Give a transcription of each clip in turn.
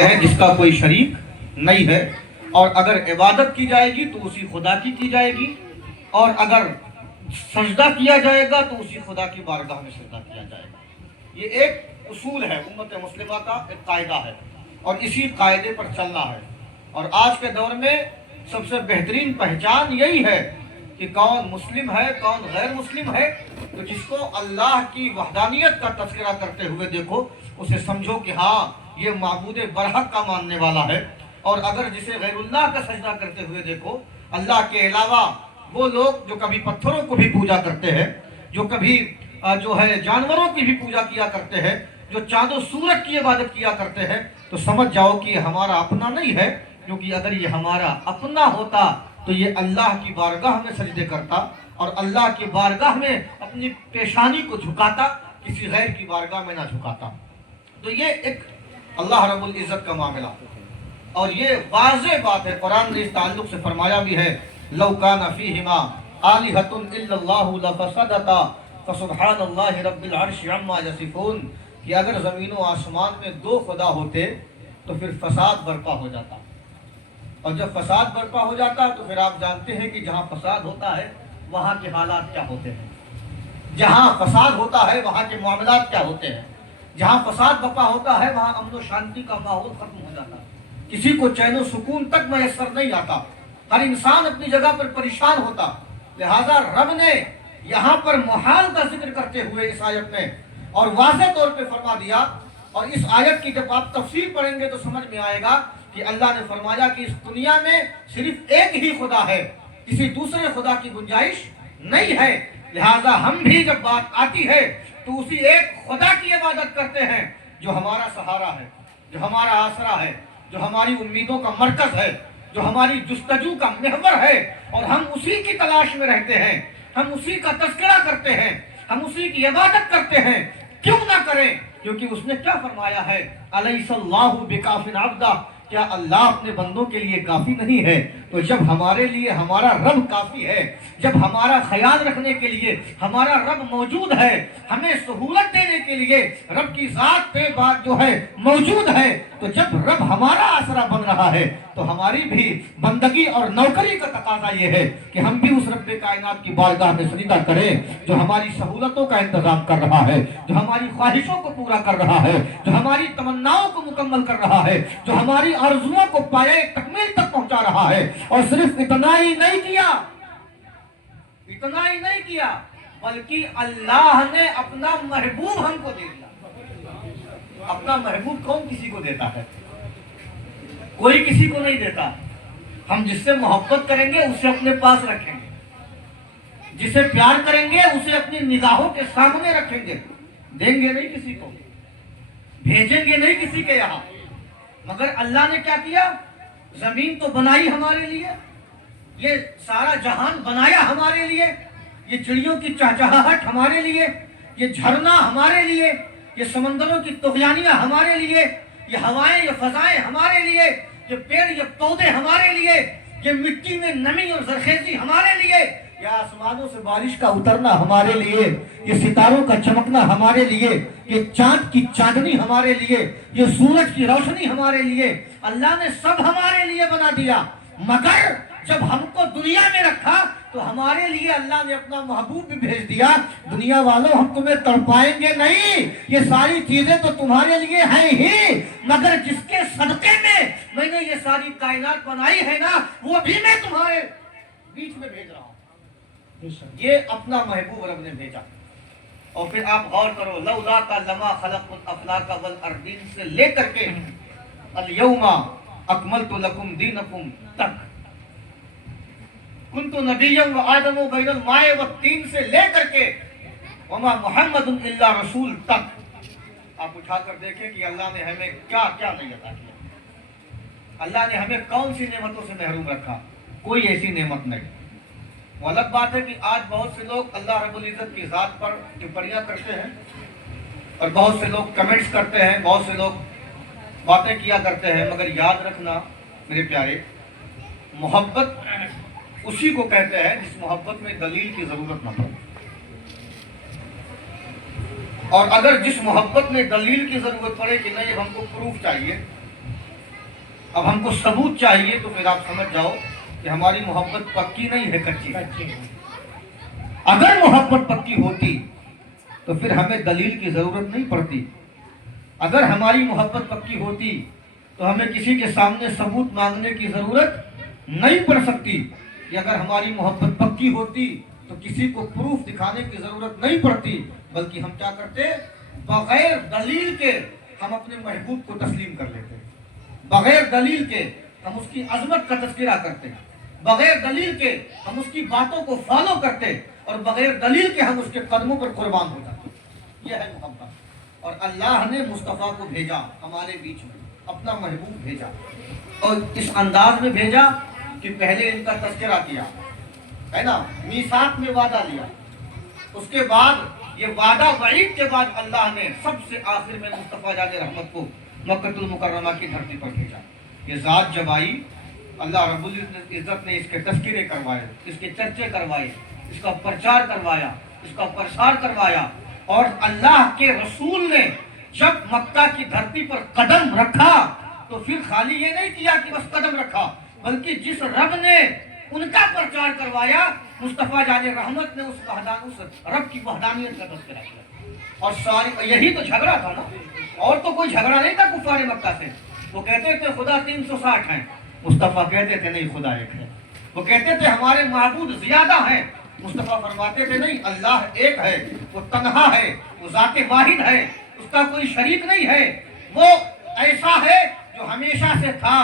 ہے جس کا کوئی شریک نہیں ہے، اور اگر عبادت کی جائے گی تو اسی خدا کی جائے گی، اور اگر سجدہ کیا جائے گا تو اسی خدا کی بارگاہ میں سجدہ کیا جائے گا۔ یہ ایک اصول ہے، امت مسلمہ کا ایک قاعدہ ہے، اور اسی قاعدے پر چلنا ہے۔ اور آج کے دور میں سب سے بہترین پہچان یہی ہے کہ کون مسلم ہے کون غیر مسلم ہے۔ تو جس کو اللہ کی وحدانیت کا تذکرہ کرتے ہوئے دیکھو، اسے سمجھو کہ ہاں یہ معبود برحق کا ماننے والا ہے، اور اگر جسے غیر اللہ کا سجدہ کرتے ہوئے دیکھو، اللہ کے علاوہ وہ لوگ جو کبھی پتھروں کو بھی پوجا کرتے ہیں، جو کبھی جو ہے جانوروں کی بھی پوجا کیا کرتے ہیں، جو چاند و سورج کی عبادت کیا کرتے ہیں، تو سمجھ جاؤ کہ یہ ہمارا اپنا نہیں ہے، کیونکہ اگر یہ ہمارا اپنا ہوتا تو یہ اللہ کی بارگاہ میں سجدے کرتا، اور اللہ کی بارگاہ میں اپنی پیشانی کو جھکاتا، کسی غیر کی بارگاہ میں نہ جھکاتا۔ تو یہ ایک اللہ رب العزت کا معاملہ، اور یہ واضح بات ہے، قرآن نے اس تعلق سے فرمایا بھی ہے لَوْ كَانَ فِيهِمَا آلِهَةٌ إِلَّا اللَّهُ لَفَسَدَتَا فَسُبْحَانَ اللَّهِ رَبِّ الْعَرْشِ عَمَّا يَصِفُونَ، کہ اگر زمین و آسمان میں دو خدا ہوتے تو پھر فساد برپا ہو جاتا، اور جب فساد برپا ہو جاتا تو پھر آپ جانتے ہیں کہ جہاں فساد ہوتا ہے وہاں کے حالات کیا ہوتے ہیں، جہاں فساد ہوتا ہے وہاں کے معاملات کیا ہوتے ہیں، جہاں فساد برپا ہوتا ہے وہاں امن و شانتی کا ماحول ختم ہو جاتا ہے، کسی کو چین و سکون تک میسر نہیں آتا، ہر انسان اپنی جگہ پر پریشان ہوتا۔ لہذا رب نے یہاں پر محال کا ذکر کرتے ہوئے اس آیت میں اور واضح طور پہ فرما دیا، اور اس آیت کی جب آپ تفسیر پڑھیں گے تو سمجھ میں آئے گا کہ اللہ نے فرمایا کہ اس دنیا میں صرف ایک ہی خدا ہے، کسی دوسرے خدا کی گنجائش نہیں ہے۔ لہذا ہم بھی جب بات آتی ہے تو اسی ایک خدا کی عبادت کرتے ہیں جو ہمارا سہارا ہے، جو ہمارا آسرا ہے، جو ہماری امیدوں کا مرکز ہے، جو ہماری جستجو کا محور ہے، اور ہم اسی کی تلاش میں رہتے ہیں، ہم اسی کا تذکرہ کرتے ہیں، ہم اسی کی عبادت کرتے ہیں۔ کیوں نہ کریں؟ کیونکہ اس نے کیا فرمایا ہے، الیس اللہ بکاف عبدہ، کیا اللہ اپنے بندوں کے لیے کافی نہیں ہے؟ تو جب ہمارے لیے ہمارا رب کافی ہے، جب ہمارا خیال رکھنے کے لیے ہمارا رب موجود ہے، ہمیں سہولت دینے کے لیے رب کی ذات پہ بات جو ہے موجود ہے، تو جب رب ہمارا آسرا بن رہا ہے تو ہماری بھی بندگی اور نوکری کا تقاضا یہ ہے کہ ہم بھی اس رب کائنات کی بارگاہ میں سجدہ کریں جو ہماری سہولتوں کا انتظام کر رہا ہے، جو ہماری خواہشوں کو پورا کر رہا ہے، جو ہماری تمناؤں کو مکمل کر رہا ہے، جو ہماری آرزوؤں کو پایۂ تکمیل تک پہنچا رہا ہے۔ اور صرف اتنا ہی نہیں کیا بلکہ اللہ نے اپنا محبوب ہم کو دے دیا۔ اپنا محبوب کون کسی کو دیتا ہے؟ کوئی کسی کو نہیں دیتا۔ ہم جس سے محبت کریں گے اسے اپنے پاس رکھیں گے، جسے پیار کریں گے اسے اپنی نگاہوں کے سامنے رکھیں گے، دیں گے نہیں کسی کو، بھیجیں گے نہیں کسی کے یہاں۔ مگر اللہ نے کیا کیا؟ زمین تو بنائی ہمارے لیے، یہ سارا جہان بنایا ہمارے لیے، یہ چڑیوں کی چہچہاہٹ ہمارے لیے، یہ جھرنا ہمارے لیے، یہ سمندروں کی طغیانیاں ہمارے لیے، یہ ہوائیں یہ فضائیں ہمارے لیے، یہ پیڑ یہ پودے ہمارے لیے، یہ مٹی میں نمی اور زرخیزی ہمارے لیے، یہ آسمانوں سے بارش کا اترنا ہمارے لیے، یہ ستاروں کا چمکنا ہمارے لیے، یہ چاند کی چاندنی ہمارے لیے، یہ سورج کی روشنی ہمارے لیے۔ اللہ نے سب ہمارے لیے بنا دیا، مگر جب ہم کو دنیا میں رکھا تو ہمارے لیے اللہ نے اپنا محبوب بھی بھیج دیا۔ دنیا والوں ہم تمہیں تڑپائیں گے نہیں، یہ ساری چیزیں تو تمہارے لیے ہیں ہی، مگر جس کے صدقے میں نے یہ ساری کائنات بنائی ہے نا، وہ بھی میں تمہارے بیچ میں بھیج رہا ہوں۔ یہ اپنا محبوب رب نے بھیجا۔ اور پھر آپ غور کرو، لولا کا لما خلق الافلاک والارضین سے لے کر کے الیوم اکملت لکم دینکم تک، کنت نبیا و آدم بین الماء والطین سے لے کر کے وما محمد الا رسول تک، آپ اٹھا کر دیکھیں کہ اللہ نے ہمیں کیا کیا نہیں عطا کیا۔ اللہ نے ہمیں کون سی نعمتوں سے محروم رکھا؟ کوئی ایسی نعمت نہیں۔ وہ الگ بات ہے کہ آج بہت سے لوگ اللہ رب العزت کی ذات پر ٹپڑیاں کرتے ہیں، اور بہت سے لوگ کمنٹس کرتے ہیں، بہت سے لوگ باتیں کیا کرتے ہیں، مگر یاد رکھنا میرے پیارے، محبت اسی کو کہتے ہیں جس محبت میں دلیل کی ضرورت نہ ہو، اور اگر جس محبت میں دلیل کی ضرورت پڑے کہ نہیں ہم کو پروف چاہیے، اب ہم کو ثبوت چاہیے تو پھر آپ سمجھ جاؤ کہ ہماری محبت پکی نہیں ہے، کچی ہے۔ اگر محبت پکی ہوتی تو پھر ہمیں دلیل کی ضرورت نہیں پڑتی۔ اگر ہماری محبت پکی ہوتی تو ہمیں کسی کے سامنے ثبوت مانگنے کی ضرورت نہیں پڑ سکتی۔ کہ اگر ہماری محبت پکی ہوتی تو کسی کو پروف دکھانے کی ضرورت نہیں پڑتی، بلکہ ہم کیا کرتے، بغیر دلیل کے ہم اپنے محبوب کو تسلیم کر لیتے، بغیر دلیل کے ہم اس کی عظمت کا تذکرہ کرتے، بغیر دلیل کے ہم اس کی باتوں کو فالو کرتے، اور بغیر دلیل کے ہم اس کے قدموں پر قربان ہو جاتے۔ یہ ہے محبت۔ اور اللہ نے مصطفیٰ کو بھیجا ہمارے بیچ میں، اپنا محبوب بھیجا، اور اس انداز میں بھیجا کہ پہلے ان کا تذکرہ کیا ہے نا، میثاق میں وعدہ لیا، اس کے بعد یہ وعدہ وعید کے بعد اللہ نے سب سے آخر میں مصطفیٰ جان رحمت کو مکہ المکرمہ کی دھرتی پر بھیجا۔ یہ ذات جب آئی، اللہ رب العزت نے اس کے تذکرے کروائے، اس کے چرچے کروائے، اس کا پرچار کروایا، اس کا پرسار کروایا۔ اور اللہ کے رسول نے جب مکہ کی دھرتی پر قدم رکھا تو پھر خالی یہ نہیں کیا کہ بس قدم رکھا، بلکہ جس رب نے ان کا پرچار کروایا، مصطفیٰ جان رحمت نے اس رب کی وحدانیت کا تذکرہ کیا۔ اور ساری یہی تو جھگڑا تھا نا، اور تو کوئی جھگڑا نہیں تھا کفار مکہ سے۔ وہ کہتے تھے خدا 360 ہیں، مصطفیٰ کہتے تھے نہیں، خدا ایک ہے۔ وہ کہتے تھے ہمارے معبود زیادہ ہیں، مصطفیٰ فرماتے تھے نہیں، اللہ ایک ہے، وہ تنہا ہے، وہ ذات واحد ہے، اس کا کوئی شریک نہیں ہے، وہ ایسا ہے جو ہمیشہ سے تھا،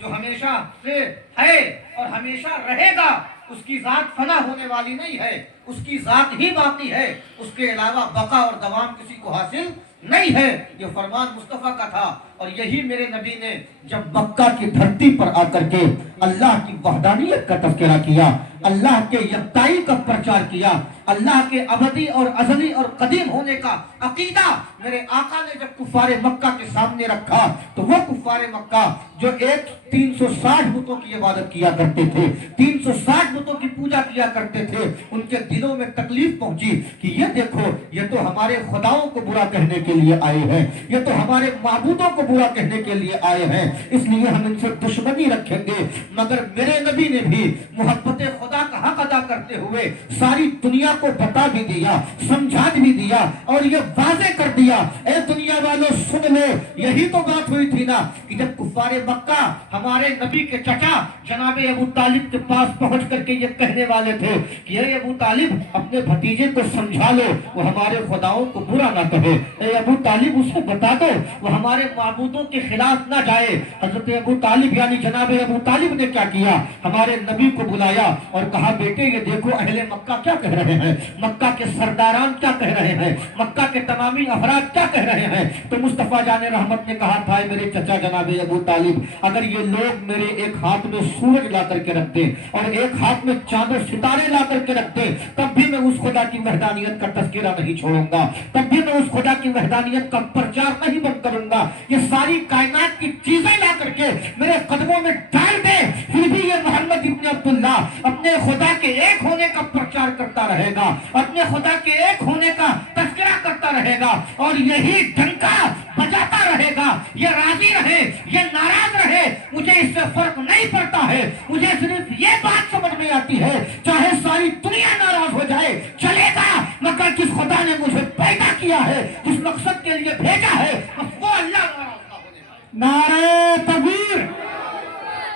جو ہمیشہ سے ہے اور ہمیشہ رہے گا۔ اس کی ذات فنا ہونے والی نہیں ہے، اس کی ذات ہی باقی ہے، اس کے علاوہ بقا اور دوام کسی کو حاصل نہیں ہے۔ یہ فرمان مصطفیٰ کا تھا، اور یہی میرے نبی نے جب مکہ کی دھرتی پر آ کر کے اللہ کی وحدانیت کا تذکرہ کیا، اللہ کے یکتائی کا پرچار کیا، اللہ کے ابدی اور ازلی اور قدیم ہونے کا عقیدہ میرے آقا نے جب کفار مکہ کے سامنے رکھا، تو وہ کفار مکہ جو 360 بتوں کی عبادت کیا کرتے تھے، 360 بتوں کی پوجا کیا کرتے تھے، ان کے دلوں میں تکلیف پہنچی کہ یہ دیکھو، یہ تو ہمارے خداؤں کو برا کہنے کے لیے آئے ہیں، یہ تو ہمارے معبودوں کو برا کہنے کے لیے آئے ہیں، اس لیے ہم ان سے دشمنی رکھیں گے۔ مگر میرے نبی نے بھی محبت خدا کا حق ادا کرتے ہوئے ساری دنیا کو بتا بھی دیا، سمجھا بھی دیا، اور یہ واضح کر دیا، اے دنیا والوں سن لو، یہی تو بات ہوئی تھی نا کہ جب کفار مکہ ہمارے نبی کے چچا جناب ابو طالب کے پاس پہنچ کر کے یہ کہنے والے تھے کہ اے ابو طالب اپنے بھتیجے کو سمجھا لو، وہ ہمارے خداؤں کو برا نہ کہے، اے ابو طالب اسے بتا دو وہ ہمارے معبودوں کے خلاف نہ جائے۔ حضرت ابو طالب یعنی جناب ابو طالب نے کیا کیا، ہمارے نبی کو بلایا اور کہا بیٹے یہ دیکھو اہل مکہ کیا کہہ رہے ہیں، مکہ کے سرداران کیا کہہ رہے ہیں، مکہ کے تمامی افراد کیا کہہ رہے ہیں۔ تو مصطفیٰ جان رحمت نے کہا تھا میرے چچا جناب ابو طالب، اگر یہ لوگ میرے ایک ہاتھ میں سورج لا کر کے رکھ دیں اور ایک ہاتھ میں چاند و ستارے لا کر کے رکھ دیں، تب بھی میں اس خدا کی وحدانیت کا تذکرہ نہیں چھوڑوں گا، تب بھی میں اس خدا کی وحدانیت کا پرچار نہیں بند کروں گا۔ یہ ساری کائنات کی چیزیں لا کر کے میرے قدموں میں ڈال دے، پھر بھی یہ محمد ابن عبداللہ اپنے خدا کے ایک ہونے کا پرچار کرتا رہے گا، اپنے خدا کے ایک ہونے کا تذکرہ کرتا رہے گا، اور یہی ڈنکا بجاتا رہے گا۔ یہ راضی رہے، یہ ناراض رہے، مجھے اس سے فرق نہیں پڑتا ہے، مجھے صرف یہ بات سمجھ میں آتی ہے چاہے ساری دنیا ناراض ہو جائے چلے گا، مگر جس خدا نے مجھے پیدا کیا ہے، جس مقصد کے لیے بھیجا ہے، وہ اللہ ناراض نہ ہونے پائے۔ نعرہ تکبیر،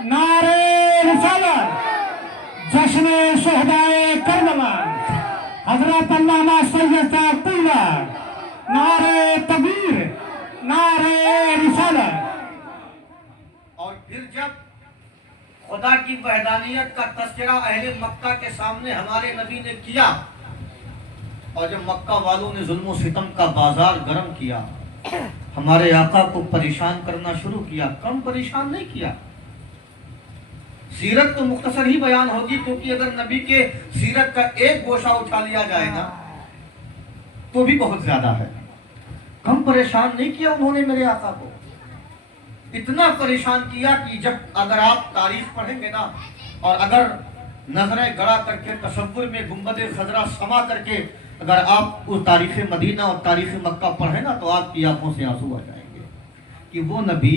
نعرہ رسالت، جشن شہدائے کربلا، حضرت علامہ سید صاحب اللہ، نعرہ تکبیر، نعرہ رسالت۔ اور پھر جب خدا کی وحدانیت کا تذکرہ اہل مکہ کے سامنے ہمارے نبی نے کیا، اور جب مکہ والوں نے ظلم و ستم کا بازار گرم کیا، ہمارے آقا کو پریشان کرنا شروع کیا، کم پریشان نہیں کیا۔ سیرت تو مختصر ہی بیان ہوگی، کیونکہ اگر نبی کے سیرت کا ایک گوشہ اٹھا لیا جائے نا تو بھی بہت زیادہ ہے۔ کم پریشان نہیں کیا انہوں نے میرے آقا کو، اتنا پریشان کیا کہ جب اگر آپ تاریخ پڑھیں گے نا، اور اگر نظریں گڑا کر کے تصور میں گنبد خضرا سما کر کے اگر آپ اس تاریخ مدینہ اور تاریخ مکہ پڑھیں نا، تو آپ کی آنکھوں سے آنسو آ جائیں گے کہ وہ نبی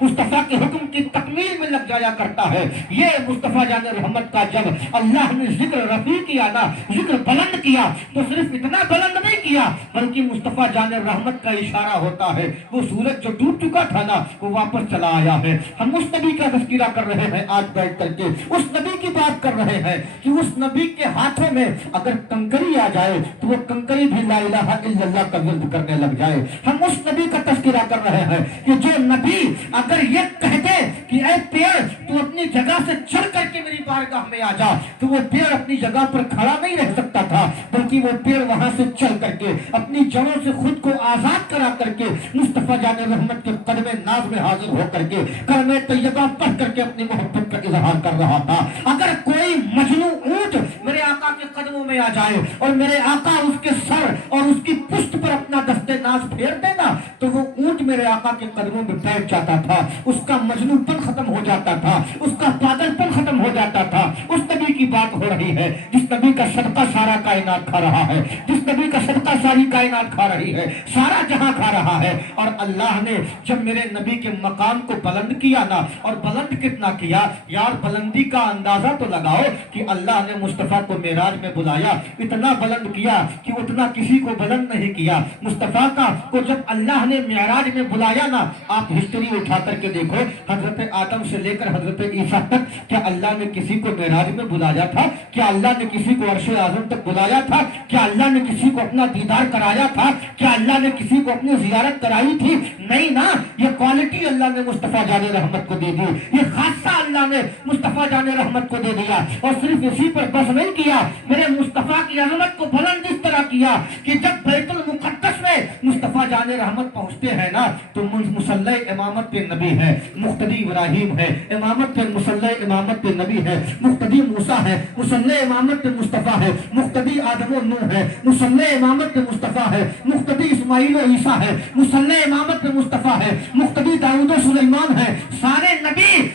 مصطفیٰ کے حکم کی تکمیل میں لگ جایا کرتا ہے. یہ مصطفیٰ جان رحمت کا جب اللہ نے ذکر رفیع کیا نا, ذکر بلند کیا, تو صرف اتنا بلند نہیں کیا بلکہ مصطفیٰ جان رحمت کا اشارہ ہوتا ہے. وہ سورج جو ڈوب چکا تھا نا, وہ واپس چلا آیا ہے. ہم اس نبی کا تذکرہ کر رہے ہیں آج بیٹھ کر کے, اس نبی کی بات کر رہے ہیں کہ اس نبی کے ہاتھوں میں اگر کنکری آ جائے تو وہ کنکری بھی لا الہ الا اللہ کا ورد کرنے لگ جائے. ہم اس نبی کا تذکرہ کر رہے ہیں کہ جو نبی اگر یہ کہہ دے کہ اے پیڑ تو اپنی جگہ سے چل کر کے میری بارگاہ میں آ جا, تو وہ پیڑ اپنی جگہ پر کھڑا نہیں رہ سکتا تھا, بلکہ وہ پیڑ وہاں سے چل کر کے اپنی جڑوں سے خود کو آزاد کرا کر کے مصطفیٰ جان رحمت کے قدم ناز میں حاضر ہو کر کے کلمہ طیبہ پڑھ کر کے اپنی محبت کا اظہار کر رہا تھا. اگر کوئی مجنو اونٹ میرے آقا کے قدموں میں آ جائے اور میرے آقا اس کے سر اور اس کی پشت پر اپنا دستے ناز پھیر دے نا, تو وہ اونٹ میرے آقا کے قدموں میں بیٹھ جاتا تھا, اس کا مجنو پن ختم ہو جاتا تھا, اس کا پاگل پن ختم ہو جاتا تھا. اس نبی کی بات ہو رہی ہے جس نبی کا صدقہ سارا کائنات کھا رہا ہے, جس نبی کا صدقہ ساری کائنات کھا رہی ہے, سارا جہاں کھا رہا ہے. اور اللہ نے جب میرے نبی کے مقام کو بلند کیا نا, اور بلند کتنا کیا یار, بلندی کا اندازہ تو لگاؤ کہ اللہ نے مصطفیٰ کو معراج میں بلایا, اتنا بلند کیا کہ اتنا کسی کو بلند نہیں کیا. مصطفیٰ کو جب اللہ نے معراج میں بلایا نا, آپ ہسٹری اٹھا کر کے دیکھو, حضرت آدم سے لے کر حضرت عیسیٰ تک, کیا اللہ نے کسی کو معراج میں بلایا تھا؟ کیا اللہ نے کسی کو عرش اعظم تک بلایا تھا؟ کیا اللہ نے کسی کو اپنا دیدار کرایا تھا؟ کیا اللہ نے کسی کو اپنی زیارت کرائی تھی؟ نہیں نا. یہ کوالٹی اللہ نے مصطفیٰ جان رحمت کو دے دی, یہ خاصہ اللہ نے مصطفیٰ جان رحمت کو دے دیا. اور صرف اسی پر بس نہیں کیا, میرے مصطفیٰ کی عظمت کو بلند اس طرح کیا کہ جب بیت المقدس میں مصطفیٰ جان رحمت پہنچتے ہیں نا, تو مصلی امامت پہ نبی ہے, مقتدی ابراہیم ہے, امامت پہ مصلی امامت پہ نبی ہے, مقتدی موسیٰ ہے, مصلی امامت پہ مصطفیٰ ہے, مقتدی آدم و نوح ہے, مصلی امامت پہ مصطفیٰ ہے, مقتدی اسماعیل و عیسیٰ ہے, مصلی امامت پہ مصطفیٰ ہے, مقتدی داؤد و سلیمان ہے. سارے نبی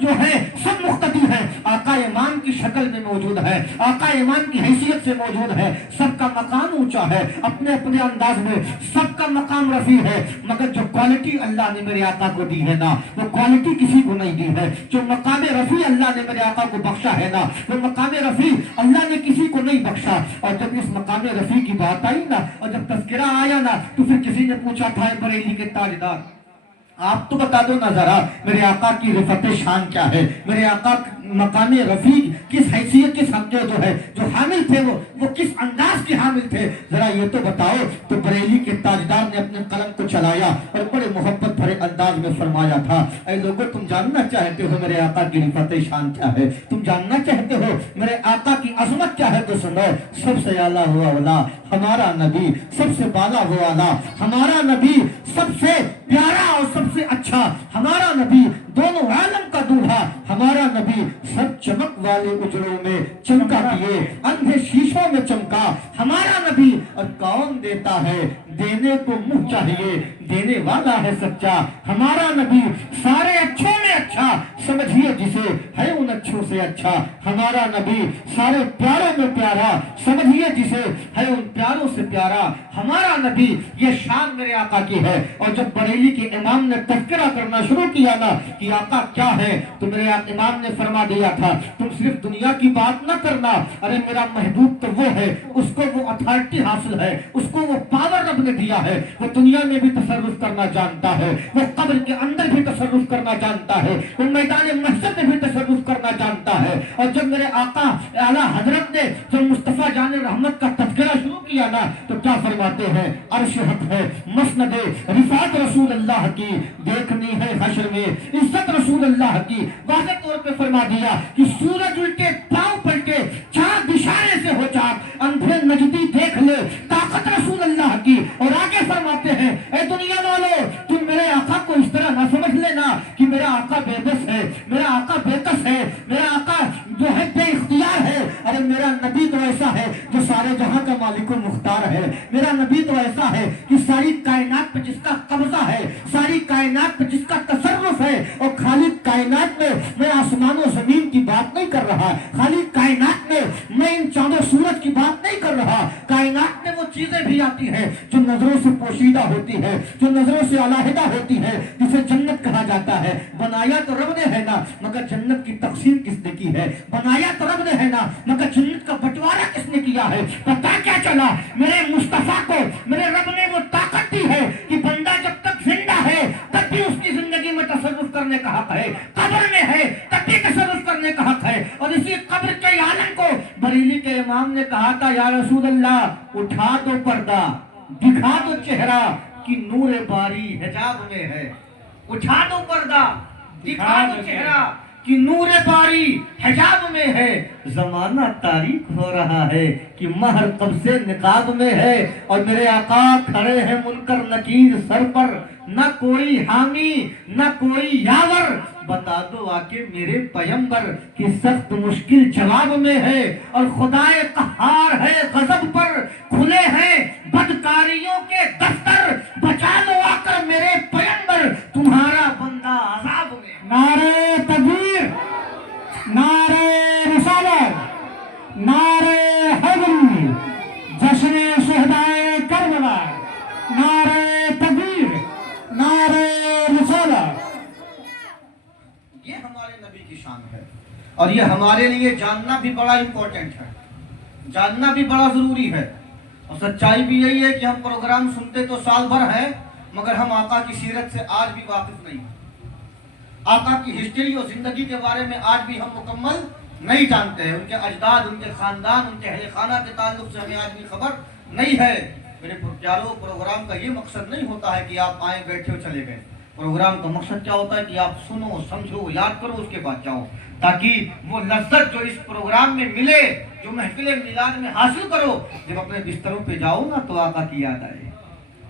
جو ہے سب مقتدی ہیں, آقا امام کی شکل میں موجود ہے, آقا امام کی حیثیت سے موجود ہے. سب کا مقام اونچا ہے اپنے اپنے انداز میں, سب کا مقام رفیع ہے, مگر جو کوالٹی اللہ نے میرے آقا کو دی ہے نا, وہ کوالٹی کسی کو نہیں دی ہے. جو مقام رفیع اللہ نے میرے آقا کو بخشا ہے نا, وہ مقام رفیع اللہ نے کسی کو نہیں بخشا. اور جب اس مقام رفیع کی بات آئی نا, اور جب تذکرہ آیا نا, تو پھر کسی نے پوچھا تھا بریلی کے تاجدار, آپ تو بتا دو نا ذرا میرے آقا کی رفعت شان کیا ہے, میرے آقا مقام رفیع کس حیثیت کس حق جو ہے جو حامل تھے وہ کس انداز کے حامل تھے, ذرا یہ تو بتاؤ. تو بریلی کے تاجدار نے اپنے قلم کو چلایا اور بڑے محبت بھرے انداز میں فرمایا تھا, اے لوگوں تم جاننا چاہتے ہو میرے آقا کی رفعت شان کیا ہے, تم جاننا چاہتے ہو میرے آقا کی عظمت کیا ہے, تو سنو. سب سے اعلیٰ ہوا اولا ہمارا نبی, سب سے بالا ہوا اعلیٰ ہمارا نبی, سب سے پیارا اور سب سے اچھا ہمارا نبی, دونوں عالم کا دولہا ہمارا نبی, سب چمک والے اجروں میں چمکا کیے, اندھے شیشوں میں چمکا ہمارا نبی. اور کون دیتا ہے دینے کو منہ چاہیے, دینے والا ہے سچا ہمارا نبی. سارے اچھوں میں اچھا سمجھیے جسے, ہے ان اچھوں سے اچھا ہمارا نبی. سارے پیاروں میں پیارا سمجھیے جسے, ہے ان پیاروں سے پیارا ہمارا نبی. یہ شان میرے آقا کی ہے. اور جب بریلی کے امام نے تذکرہ کرنا شروع کیا نا کہ آقا کیا ہے, تو میرے امام نے فرما دیا تھا تم صرف دنیا کی بات نہ کرنا, ارے میرا محبوب تو وہ ہے, اس کو وہ اتھارٹی حاصل ہے, اس کو وہ پاور رب نے دیا ہے, وہ دنیا میں بھی تصرف کرنا جانتا ہے, وہ قبر کے اندر بھی تصرف کرنا جانتا ہے, وہ میدان محشر میں بھی تصرف کرنا جانتا ہے. اور جب میرے آقا اعلیٰ حضرت نے جب مصطفیٰ جان رحمت کا تذکرہ شروع کیا نا, تو کیا فرماتے ہیں, عرش حق ہے مسند رفعت رسول اللہ کی, دیکھنی ہے حشر میں عزت رسول اللہ کی. واضح طور پہ فرما دیا کہ سورج الٹے پاؤں پلٹے چاند اشارے سے ہو چاک, اندھے نجدی دیکھ لے طاقت رسول اللہ کی. اور آگے فرماتے ہیں اے دنیا والو, تم میرے آقا کو اس طرح نہ سمجھ لینا کہ میرا آقا بے بس ہے, میرا آقا بے کس ہے, میرا آقا جو ہے بے اختیار ہے. ارے میرا نبی تو ایسا ہے جو سارے جہاں کا مالک و مختار ہے, میرا نبی تو ایسا ہے کہ ساری کائنات پہ جس کا قبضہ ہے, ساری کائنات پہ جس کا تصرف ہے. اور خالق کائنات میں آسمان و زمین کی بات نہیں کر رہا, خالق کائنات میں ان چاند و سورج کی بات نہیں کر رہا. کائنات میں وہ چیزیں بھی آتی ہیں جو نظروں سے پوشیدہ ہوتی ہے, جو نظروں سے علیحدہ ہوتی ہے جسے جنت کہا جاتا ہے. بنایا تو رب نے ہے نا مگر جنت کی تقسیم کس نے کی ہے؟ بنایا تو رب نے ہے نا مگر جنت کا بٹوارا کس نے کیا ہے؟ پتا کیا چلا؟ میرے مصطفیٰ کو میرے رب نے وہ طاقت دی ہے کہ بندہ جب تک زندہ ہے تب بھی اس کی زندگی میں تصرف کرنے کا حق ہے، قبر میں ہے تب بھی تصرف کرنے کا حق ہے. اور اسی قبر کے عالم کو بریلی کے امام نے کہا تھا یا رسول اللہ اٹھا دو پردہ دکھا دو چہرہ کہ نور باری حجاب میں ہے. اٹھا دو پردہ دکھا دو چہرہ کہ نور باری حجاب میں ہے. زمانہ تاریک ہو رہا ہے کہ مہر کب سے نقاب میں ہے. اور میرے آقا کھڑے ہیں منکر نکیر سر پر، نہ کوئی حامی نہ کوئی یاور. بتا دو آ کے میرے پیمبر کہ سخت مشکل جواب میں ہے. اور خدائے قہار ہے غضب پر، کھلے ہیں بدکاریوں کے دفتر. بچا لو آ کر میرے پیمبر تمہارا بندہ عذاب میں. نعرے تکبیر، نعرے رسالت، نعرے حیدری، جشن شہدائے کربلا، نعرے تکبیر، نعرے رسالت. یہ ہمارے نبی کی شان ہے اور یہ ہمارے لیے جاننا بھی بڑا امپورٹنٹ ہے، جاننا بھی بڑا ضروری ہے. اور سچائی بھی یہی ہے کہ ہم پروگرام سنتے تو سال بھر ہیں مگر ہم آقا کی سیرت سے آج بھی واقف نہیں ہیں. آقا کی ہسٹری اور زندگی کے بارے میں آج بھی ہم مکمل نہیں جانتے ہیں. ان کے اجداد، ان کے خاندان، ان کے اہل خانہ کے تعلق سے ہمیں آج بھی خبر نہیں ہے. میرے پیاروں، پروگرام کا یہ مقصد نہیں ہوتا ہے کہ آپ آئیں بیٹھے ہو چلے گئے. پروگرام کا مقصد کیا ہوتا ہے کہ آپ سنو، سمجھو، یاد کرو، اس کے بعد جاؤ، تاکہ وہ لذت جو اس پروگرام میں ملے، جو محفل میلاد میں حاصل کرو، جب اپنے بستروں پہ جاؤ نا تو آقا کی یاد آئے.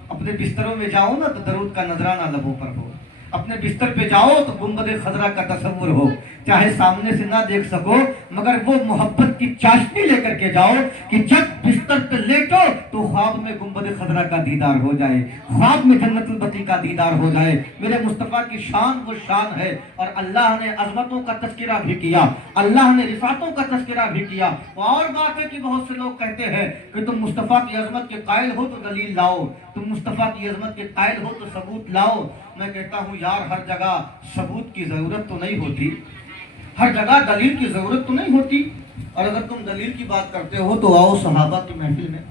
اپنے بستروں میں جاؤ نا تو درود کا نذرانہ لبوں پر ہو. اپنے بستر پہ جاؤ تو گنبد خضرا کا تصور ہو. چاہے سامنے سے نہ دیکھ سکو مگر وہ محبت کی چاشنی لے کر کے جاؤ کہ جب بستر پہ لیٹو تو خواب میں گنبد خضرا کا دیدار ہو جائے، خواب میں جنت البقیع کا دیدار ہو جائے. میرے مصطفیٰ کی شان وہ شان ہے. اور اللہ نے عظمتوں کا تذکرہ بھی کیا، اللہ نے رفعتوں کا تذکرہ بھی کیا. اور بات ہے کہ بہت سے لوگ کہتے ہیں کہ تم مصطفیٰ کی عظمت کے قائل ہو تو دلیل لاؤ، تم مصطفیٰ کی عظمت کے قائل ہو تو ثبوت لاؤ. میں کہتا ہوں یار ہر جگہ ثبوت کی ضرورت تو نہیں ہوتی، ہر جگہ دلیل کی ضرورت تو نہیں ہوتی. اور اگر تم دلیل کی بات کرتے ہو تو آؤ صحابہ کی محفل میں،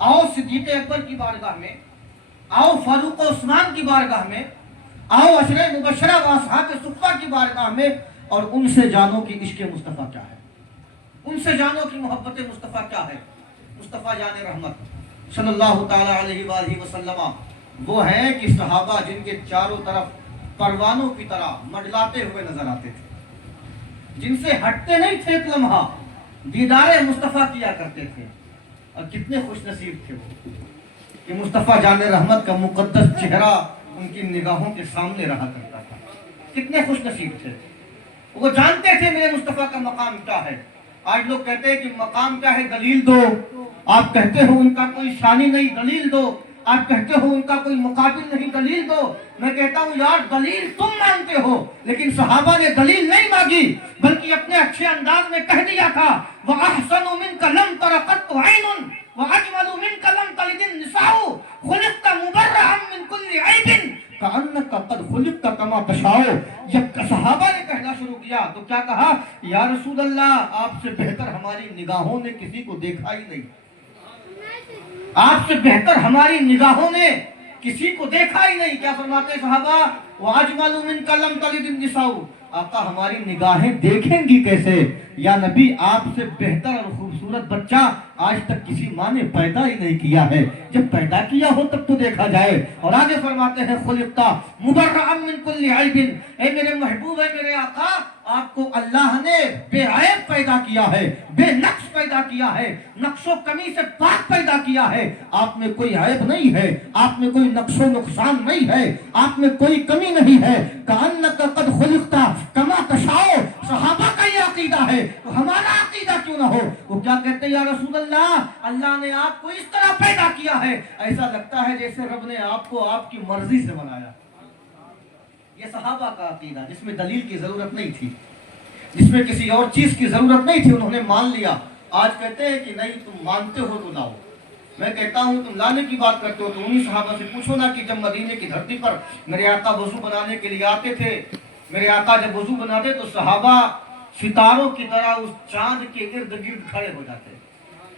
آؤ صدیق اکبر کی بارگاہ میں، آؤ فاروق و عثمان کی بارگاہ میں، آؤ عشرہ مبشرہ و اصحاب صفہ کی بارگاہ میں، اور ان سے جانو کہ عشق مصطفیٰ کیا ہے، ان سے جانو کہ محبت مصطفیٰ کیا ہے. مصطفیٰ جان رحمت صلی اللہ تعالی علیہ وآلہ وسلم وہ ہیں کہ صحابہ جن کے چاروں طرف پروانوں کی طرح منڈلاتے ہوئے نظر آتے تھے، جن سے ہٹتے نہیں تھے ایک لمحہ، دیدار مصطفیٰ کیا کرتے تھے. اور کتنے خوش نصیب تھے وہ کہ مصطفیٰ جان رحمت کا مقدس چہرہ ان کی نگاہوں کے سامنے رہا کرتا تھا. کتنے خوش نصیب تھے، وہ جانتے تھے میرے مصطفیٰ کا مقام کیا ہے. آج لوگ کہتے ہیں کہ مقام کیا ہے دلیل دو، آپ کہتے ہو ان کا کوئی ثانی نہیں دلیل دو، آپ کہتے ہو ان کا کوئی مقابل نہیں دلیل دو. میں کہتا ہوں یار دلیل تم مانتے ہو لیکن صحابہ نے دلیل نہیں مانگی بلکہ اپنے اچھے انداز میں کہہ دیا تھا وَأَحْسَنُ مِنْكَ لَمْ تَرَ قَطُّ عَيْنٌ وَأَجْمَلُ مِنْكَ لَمْ تَلِدِ النِّسَاءُ خُلِقْتَ مُبَرَّأً مِنْ كُلِّ عَيْبٍ كَأَنَّكَ قَدْ خُلِقْتَ كَمَا تَشَاءُ. جب صحابہ نے کہنا شروع کیا تو کیا کہا؟ یا رسول اللہ آپ سے بہتر ہماری نگاہوں نے کسی کو دیکھا ہی نہیں، آپ سے بہتر ہماری نگاہوں نے کسی کو دیکھا ہی نہیں. کیا فرماتے صحابہ؟ وَأَجْمَلُ مِنْكَ لَمْ تَلِدِ النِّسَاءُ. آقا ہماری نگاہیں دیکھیں گی کیسے؟ یا نبی آپ سے بہتر اور خوبصورت بچہ آج تک کسی ماں نے پیدا ہی نہیں کیا ہے، جب پیدا کیا ہو تب تو دیکھا جائے. اور آگے فرماتے ہیں خلقتا مبرأ من کل عیب. اے میرے محبوب، اے میرے آقا، آپ کو اللہ نے بے عیب پیدا کیا ہے، بے نقص پیدا کیا ہے، نقص و کمی سے پاک پیدا کیا ہے. آپ میں کوئی عیب نہیں ہے، آپ میں کوئی نقص و نقصان نہیں ہے، آپ میں کوئی کمی نہیں ہے. کأنک قد خلقتا کما تشاء. صحابہ کا یہ عقیدہ ہے تو ہمارا عقیدہ کیوں نہ ہو؟ وہ کیا کہتے ہیں یا رسول اللہ اللہ نے آپ کو اس طرح پیدا کیا ہے ایسا لگتا ہے جیسے رب نے آپ کو آپ کی مرضی سے بنایا. یہ صحابہ کا عقیدہ جس میں دلیل کی ضرورت نہیں تھی، جس میں کسی اور چیز کی ضرورت نہیں تھی، انہوں نے مان لیا. آج کہتے ہیں کہ نہیں تم مانتے ہو تو لاؤ، میں کہتا ہوں تم لانے کی بات کرتے ہو تو انہی صحابہ سے پوچھو نا کہ جب مدینے کی دھرتی پر میرے آقا وضو بنانے کے لیے آتے تھے، میرے آقا جب وضو بناتے تو صحابہ ستاروں کی طرح اس چاند کے ارد گرد کھڑے ہو جاتے